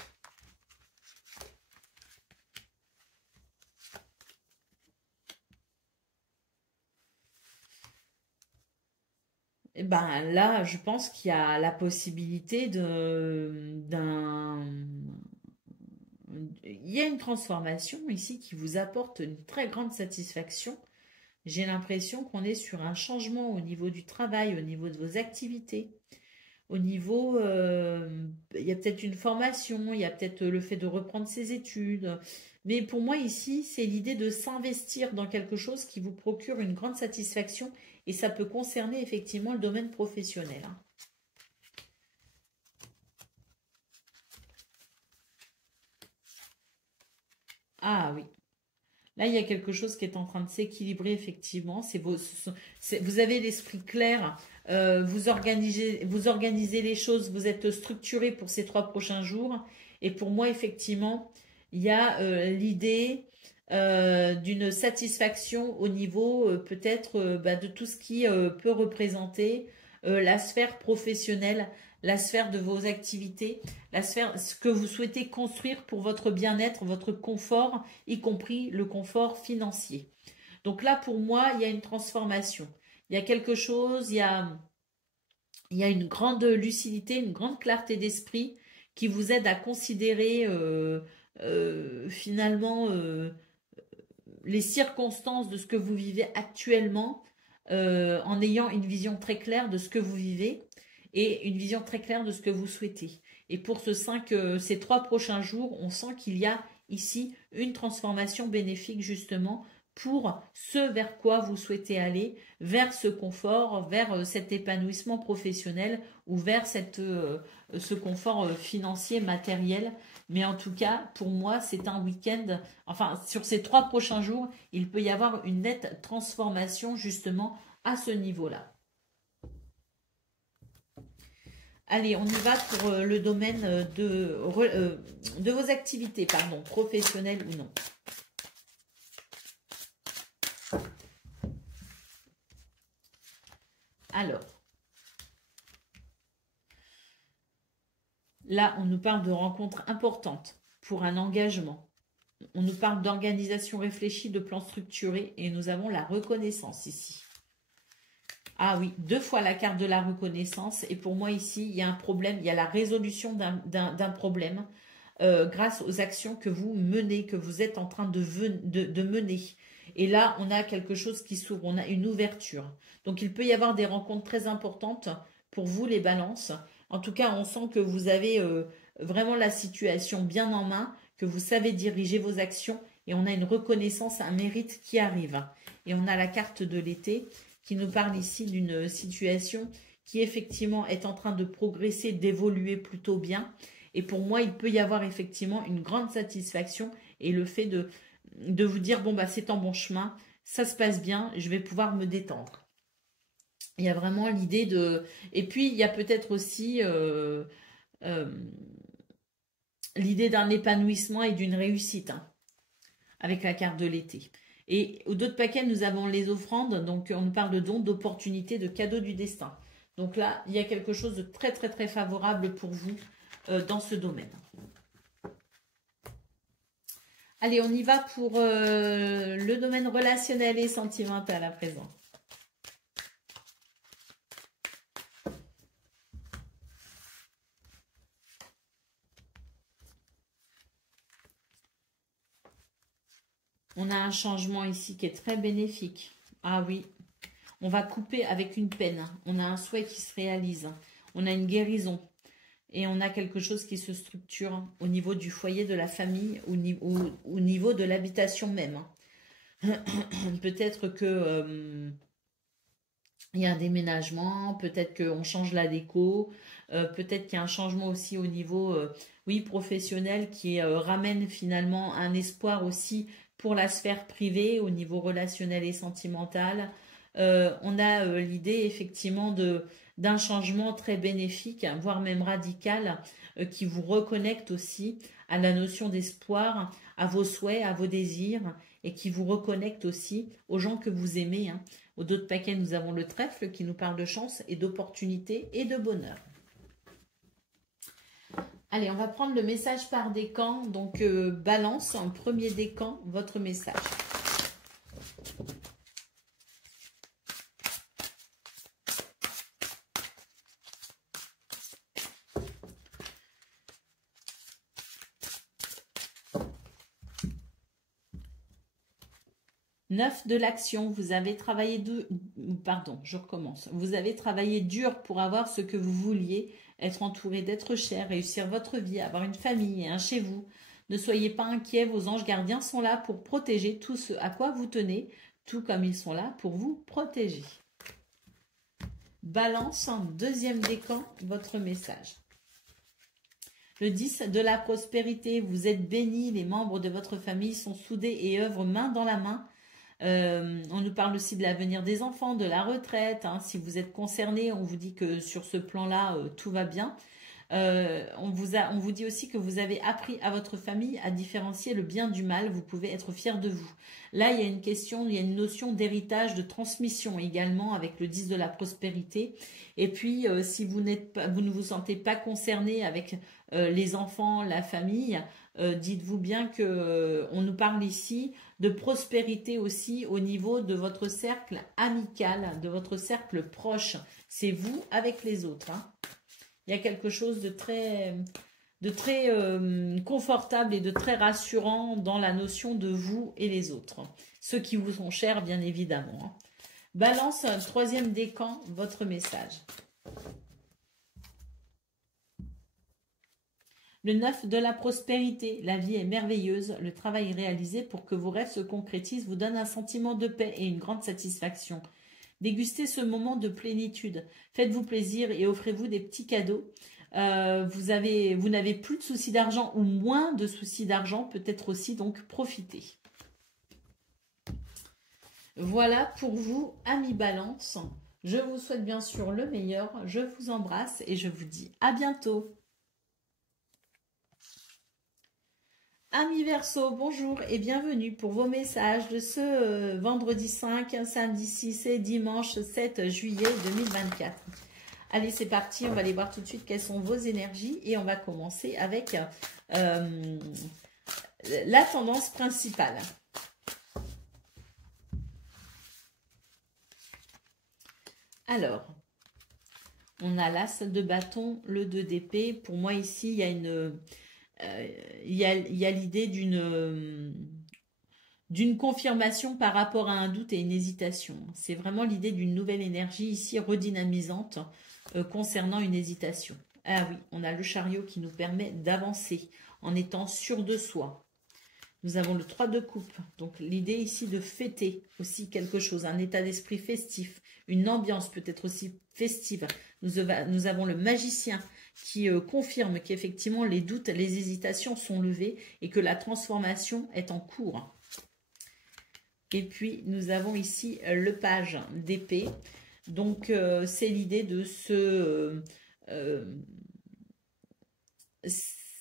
eh ben là, je pense qu'il y a la possibilité il y a une transformation ici qui vous apporte une très grande satisfaction. J'ai l'impression qu'on est sur un changement au niveau du travail, au niveau de vos activités, au niveau, il y a peut-être une formation, il y a peut-être le fait de reprendre ses études. Mais pour moi ici, c'est l'idée de s'investir dans quelque chose qui vous procure une grande satisfaction et ça peut concerner effectivement le domaine professionnel, hein. Ah oui. Là, il y a quelque chose qui est en train de s'équilibrer, effectivement. Vous avez l'esprit clair, vous organisez les choses, vous êtes structuré pour ces 3 prochains jours. Et pour moi, effectivement, il y a l'idée d'une satisfaction au niveau peut-être de tout ce qui peut représenter la sphère professionnelle, la sphère de vos activités, la sphère, ce que vous souhaitez construire pour votre bien-être, votre confort, y compris le confort financier. Donc là, pour moi, il y a une transformation. Il y a quelque chose, il y a une grande lucidité, une grande clarté d'esprit qui vous aide à considérer finalement les circonstances de ce que vous vivez actuellement en ayant une vision très claire de ce que vous vivez et une vision très claire de ce que vous souhaitez. Et pour ces 3 prochains jours, on sent qu'il y a ici une transformation bénéfique justement pour ce vers quoi vous souhaitez aller, vers ce confort, vers cet épanouissement professionnel ou vers ce confort financier, matériel. Mais en tout cas, pour moi, c'est un week-end, enfin, sur ces 3 prochains jours, il peut y avoir une nette transformation justement à ce niveau-là. Allez, on y va pour le domaine de vos activités, pardon, professionnelles ou non. Alors, là, on nous parle de rencontres importantes pour un engagement. On nous parle d'organisation réfléchie, de plans structurés et nous avons la reconnaissance ici. Ah oui, 2 fois la carte de la reconnaissance et pour moi ici, il y a un problème, il y a la résolution d'un problème grâce aux actions que vous menez, que vous êtes en train de mener. Et là, on a quelque chose qui s'ouvre, on a une ouverture. Donc, il peut y avoir des rencontres très importantes pour vous, les balances. En tout cas, on sent que vous avez vraiment la situation bien en main, que vous savez diriger vos actions et on a une reconnaissance, un mérite qui arrive. Et on a la carte de l'été qui nous parle ici d'une situation qui effectivement est en train de progresser, d'évoluer plutôt bien. Et pour moi, il peut y avoir effectivement une grande satisfaction et le fait de vous dire, bon, bah, c'est en bon chemin, ça se passe bien, je vais pouvoir me détendre. Il y a vraiment l'idée de... Et puis, il y a peut-être aussi l'idée d'un épanouissement et d'une réussite hein, avec la carte de l'été. Et au d'autres paquets, nous avons les offrandes. Donc, on nous parle de dons, d'opportunités, de cadeaux du destin. Donc là, il y a quelque chose de très, très, très favorable pour vous dans ce domaine. Allez, on y va pour le domaine relationnel et sentimental à présent. On a un changement ici qui est très bénéfique. Ah oui, on va couper avec une peine. On a un souhait qui se réalise. On a une guérison. Et on a quelque chose qui se structure au niveau du foyer, de la famille, au niveau de l'habitation même. Peut-être que il y a un déménagement, peut-être qu'on change la déco, peut-être qu'il y a un changement aussi au niveau oui, professionnel qui ramène finalement un espoir aussi pour la sphère privée au niveau relationnel et sentimental. On a l'idée effectivement d'un changement très bénéfique, voire même radical, qui vous reconnecte aussi à la notion d'espoir, à vos souhaits, à vos désirs, et qui vous reconnecte aussi aux gens que vous aimez. Hein. Au dos de paquet, nous avons le trèfle qui nous parle de chance et d'opportunité et de bonheur. Allez, on va prendre le message par décan. Donc, balance, en premier décan, votre message. Neuf de l'action, vous avez travaillé Vous avez travaillé dur pour avoir ce que vous vouliez, être entouré d'êtres chers, réussir votre vie, avoir une famille et un chez vous. Ne soyez pas inquiets, vos anges gardiens sont là pour protéger tout ce à quoi vous tenez, tout comme ils sont là pour vous protéger. Balance en deuxième décan, votre message. Le 10 de la prospérité, vous êtes bénis, les membres de votre famille sont soudés et œuvrent main dans la main. On nous parle aussi de l'avenir des enfants, de la retraite. Hein. Si vous êtes concerné, on vous dit que sur ce plan-là, tout va bien. On vous dit aussi que vous avez appris à votre famille à différencier le bien du mal. Vous pouvez être fiers de vous. Là, il y a une question, il y a une notion d'héritage, de transmission également avec le 10 de la prospérité. Et puis, si vous ne vous sentez pas concerné avec les enfants, la famille, dites-vous bien que on nous parle ici de prospérité aussi au niveau de votre cercle amical, de votre cercle proche. C'est vous avec les autres. Hein. Il y a quelque chose de très confortable et de très rassurant dans la notion de vous et les autres. Ceux qui vous sont chers, bien évidemment. Balance, troisième décan, votre message. Le 9 de la prospérité. La vie est merveilleuse. Le travail réalisé pour que vos rêves se concrétisent vous donne un sentiment de paix et une grande satisfaction. Dégustez ce moment de plénitude. Faites-vous plaisir et offrez-vous des petits cadeaux. Vous n'avez plus de soucis d'argent ou moins de soucis d'argent, peut-être aussi, donc profitez. Voilà pour vous, amis Balance. Je vous souhaite bien sûr le meilleur. Je vous embrasse et je vous dis à bientôt. Amis Verseau, bonjour et bienvenue pour vos messages de ce vendredi 5, samedi 6 et dimanche 7 juillet 2024. Allez, c'est parti, on va aller voir tout de suite quelles sont vos énergies et on va commencer avec la tendance principale. Alors, on a l'as de bâton, le 2 d'épée. Pour moi ici, il y a une... il y a l'idée d'une confirmation par rapport à un doute et une hésitation. C'est vraiment l'idée d'une nouvelle énergie ici redynamisante concernant une hésitation. Ah oui, on a le chariot qui nous permet d'avancer en étant sûr de soi. Nous avons le 3 de coupe, donc l'idée ici de fêter aussi quelque chose, un état d'esprit festif, une ambiance peut-être aussi festive. Nous avons le magicien qui confirme qu'effectivement les doutes, les hésitations sont levées et que la transformation est en cours. Et puis nous avons ici le page d'épée. Donc c'est l'idée de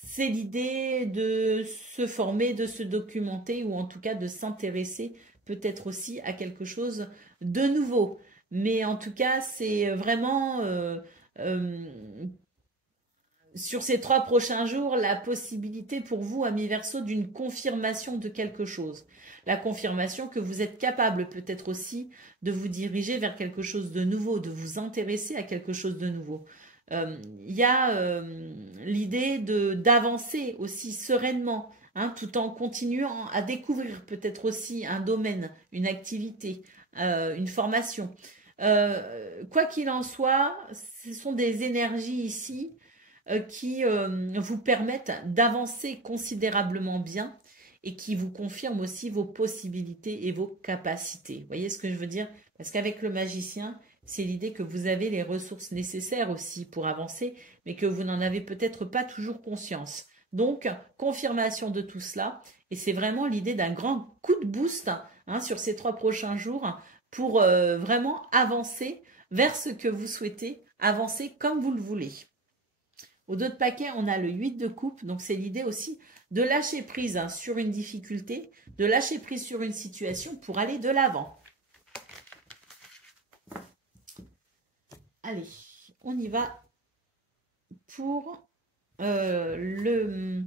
c'est l'idée de se former, de se documenter ou en tout cas de s'intéresser peut-être aussi à quelque chose de nouveau. Mais en tout cas, c'est vraiment sur ces 3 prochains jours, la possibilité pour vous, amis Verseau, d'une confirmation de quelque chose. La confirmation que vous êtes capable peut-être aussi de vous diriger vers quelque chose de nouveau, de vous intéresser à quelque chose de nouveau. Il y a l'idée d'avancer aussi sereinement, hein, tout en continuant à découvrir peut-être aussi un domaine, une activité, une formation. Quoi qu'il en soit, ce sont des énergies ici qui vous permettent d'avancer considérablement bien et qui vous confirment aussi vos possibilités et vos capacités. Vous voyez ce que je veux dire? Parce qu'avec le magicien, c'est l'idée que vous avez les ressources nécessaires aussi pour avancer, mais que vous n'en avez peut-être pas toujours conscience. Donc, confirmation de tout cela. Et c'est vraiment l'idée d'un grand coup de boost hein, sur ces 3 prochains jours pour vraiment avancer vers ce que vous souhaitez, avancer comme vous le voulez. Au dos de paquet, on a le 8 de coupe. Donc, c'est l'idée aussi de lâcher prise hein, sur une difficulté, de lâcher prise sur une situation pour aller de l'avant. Allez, on y va pour le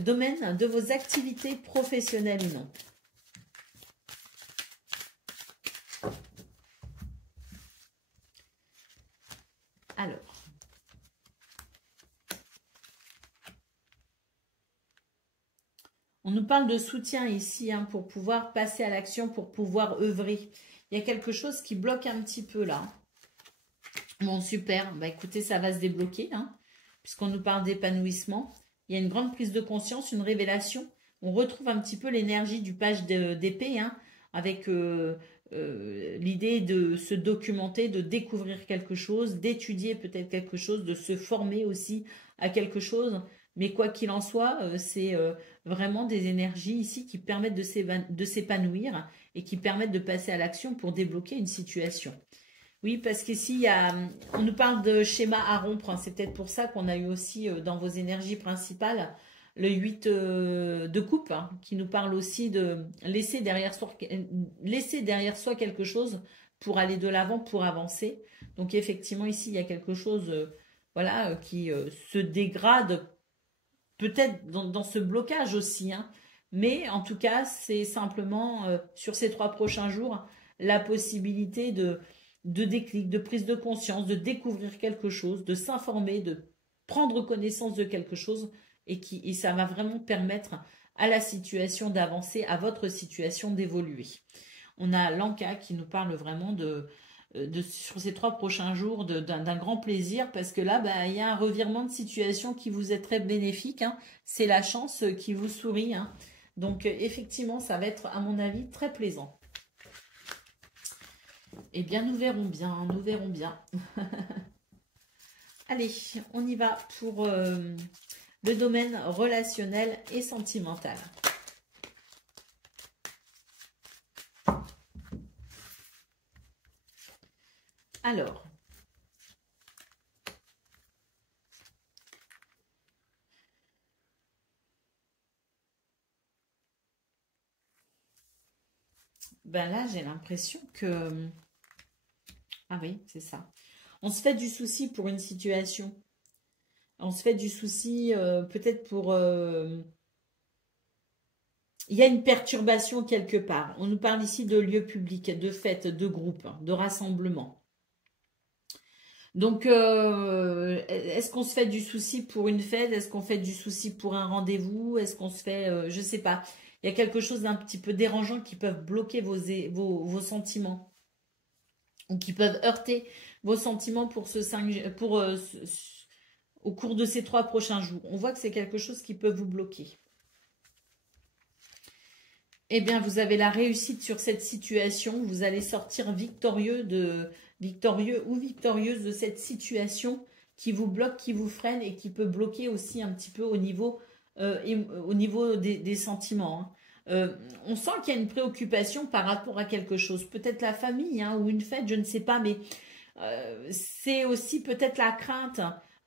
domaine de vos activités professionnelles ou non. Alors, on nous parle de soutien ici hein, pour pouvoir passer à l'action, pour pouvoir œuvrer. Il y a quelque chose qui bloque un petit peu là. Bon, super. Bah, écoutez, ça va se débloquer, hein, puisqu'on nous parle d'épanouissement. Il y a une grande prise de conscience, une révélation. On retrouve un petit peu l'énergie du page d'épée, hein, avec l'idée de se documenter, de découvrir quelque chose, d'étudier peut-être quelque chose, de se former aussi à quelque chose. Mais quoi qu'il en soit, c'est vraiment des énergies ici qui permettent de s'épanouir et qui permettent de passer à l'action pour débloquer une situation. Oui, parce qu'ici, on nous parle de schéma à rompre, hein. C'est peut-être pour ça qu'on a eu aussi dans vos énergies principales le 8 de coupe, hein, qui nous parle aussi de laisser derrière soi quelque chose pour aller de l'avant, pour avancer. Donc effectivement, ici, il y a quelque chose voilà, qui se dégrade peut-être dans ce blocage aussi, hein. Mais en tout cas, c'est simplement sur ces 3 prochains jours, la possibilité de déclic, de prise de conscience, de découvrir quelque chose, de s'informer, de prendre connaissance de quelque chose et ça va vraiment permettre à la situation d'avancer, à votre situation d'évoluer. On a Lanka qui nous parle vraiment sur ces 3 prochains jours d'un grand plaisir parce que là, bah, il y a un revirement de situation qui vous est très bénéfique, hein. C'est la chance qui vous sourit, hein. Donc effectivement, ça va être à mon avis très plaisant. Eh bien, nous verrons bien, nous verrons bien. Allez, on y va pour le domaine relationnel et sentimental. Alors, ben là, j'ai l'impression que... Ah oui, c'est ça. On se fait du souci pour une situation. On se fait du souci peut-être pour... Il y a une perturbation quelque part. On nous parle ici de lieux publics, de fêtes, de groupes, de rassemblements. Donc, est-ce qu'on se fait du souci pour une fête? Est-ce qu'on fait du souci pour un rendez-vous? Est-ce qu'on se fait... je ne sais pas. Il y a quelque chose d'un petit peu dérangeant qui peuvent bloquer vos sentiments. Ou qui peuvent heurter vos sentiments pour au cours de ces 3 prochains jours. On voit que c'est quelque chose qui peut vous bloquer. Eh bien, vous avez la réussite sur cette situation. Vous allez sortir victorieux ou victorieuse de cette situation qui vous bloque, qui vous freine et qui peut bloquer aussi un petit peu au niveau des sentiments, hein. On sent qu'il y a une préoccupation par rapport à quelque chose. Peut-être la famille, hein, ou une fête, je ne sais pas, mais c'est aussi peut-être la crainte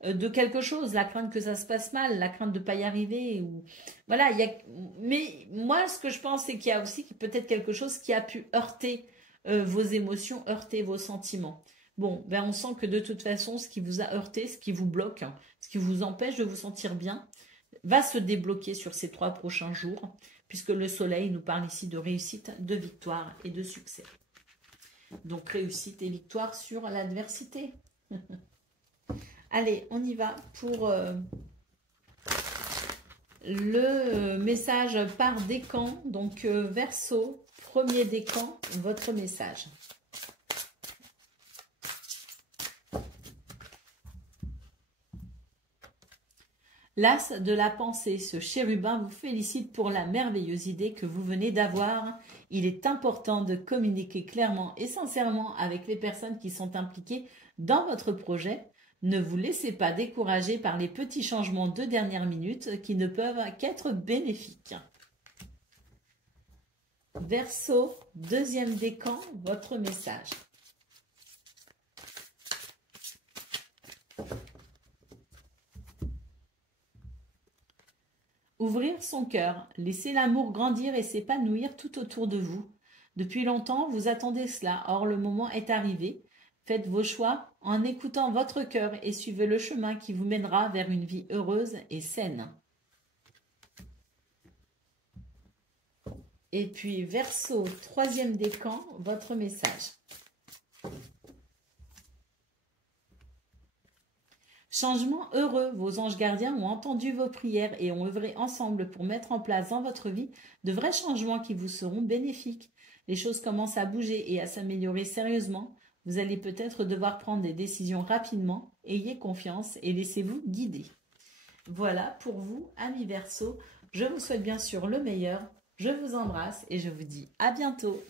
de quelque chose, la crainte que ça se passe mal, la crainte de ne pas y arriver. Voilà, mais moi, ce que je pense, c'est qu'il y a aussi peut-être quelque chose qui a pu heurter vos émotions, heurter vos sentiments. Bon, ben on sent que de toute façon, ce qui vous a heurté, ce qui vous bloque, hein, ce qui vous empêche de vous sentir bien, va se débloquer sur ces 3 prochains jours, puisque le soleil nous parle ici de réussite, de victoire et de succès. Donc réussite et victoire sur l'adversité. Allez, on y va pour le message par décan. Donc Verseau, premier décan, votre message. L'as de la pensée, ce chérubin vous félicite pour la merveilleuse idée que vous venez d'avoir. Il est important de communiquer clairement et sincèrement avec les personnes qui sont impliquées dans votre projet. Ne vous laissez pas décourager par les petits changements de dernière minute qui ne peuvent qu'être bénéfiques. Verseau, deuxième décan, votre message. Ouvrir son cœur, laisser l'amour grandir et s'épanouir tout autour de vous. Depuis longtemps, vous attendez cela, or le moment est arrivé. Faites vos choix en écoutant votre cœur et suivez le chemin qui vous mènera vers une vie heureuse et saine. Et puis Verseau, troisième décan, votre message. Changement heureux, vos anges gardiens ont entendu vos prières et ont œuvré ensemble pour mettre en place dans votre vie de vrais changements qui vous seront bénéfiques. Les choses commencent à bouger et à s'améliorer sérieusement. Vous allez peut-être devoir prendre des décisions rapidement. Ayez confiance et laissez-vous guider. Voilà pour vous, amis Verseau. Je vous souhaite bien sûr le meilleur. Je vous embrasse et je vous dis à bientôt.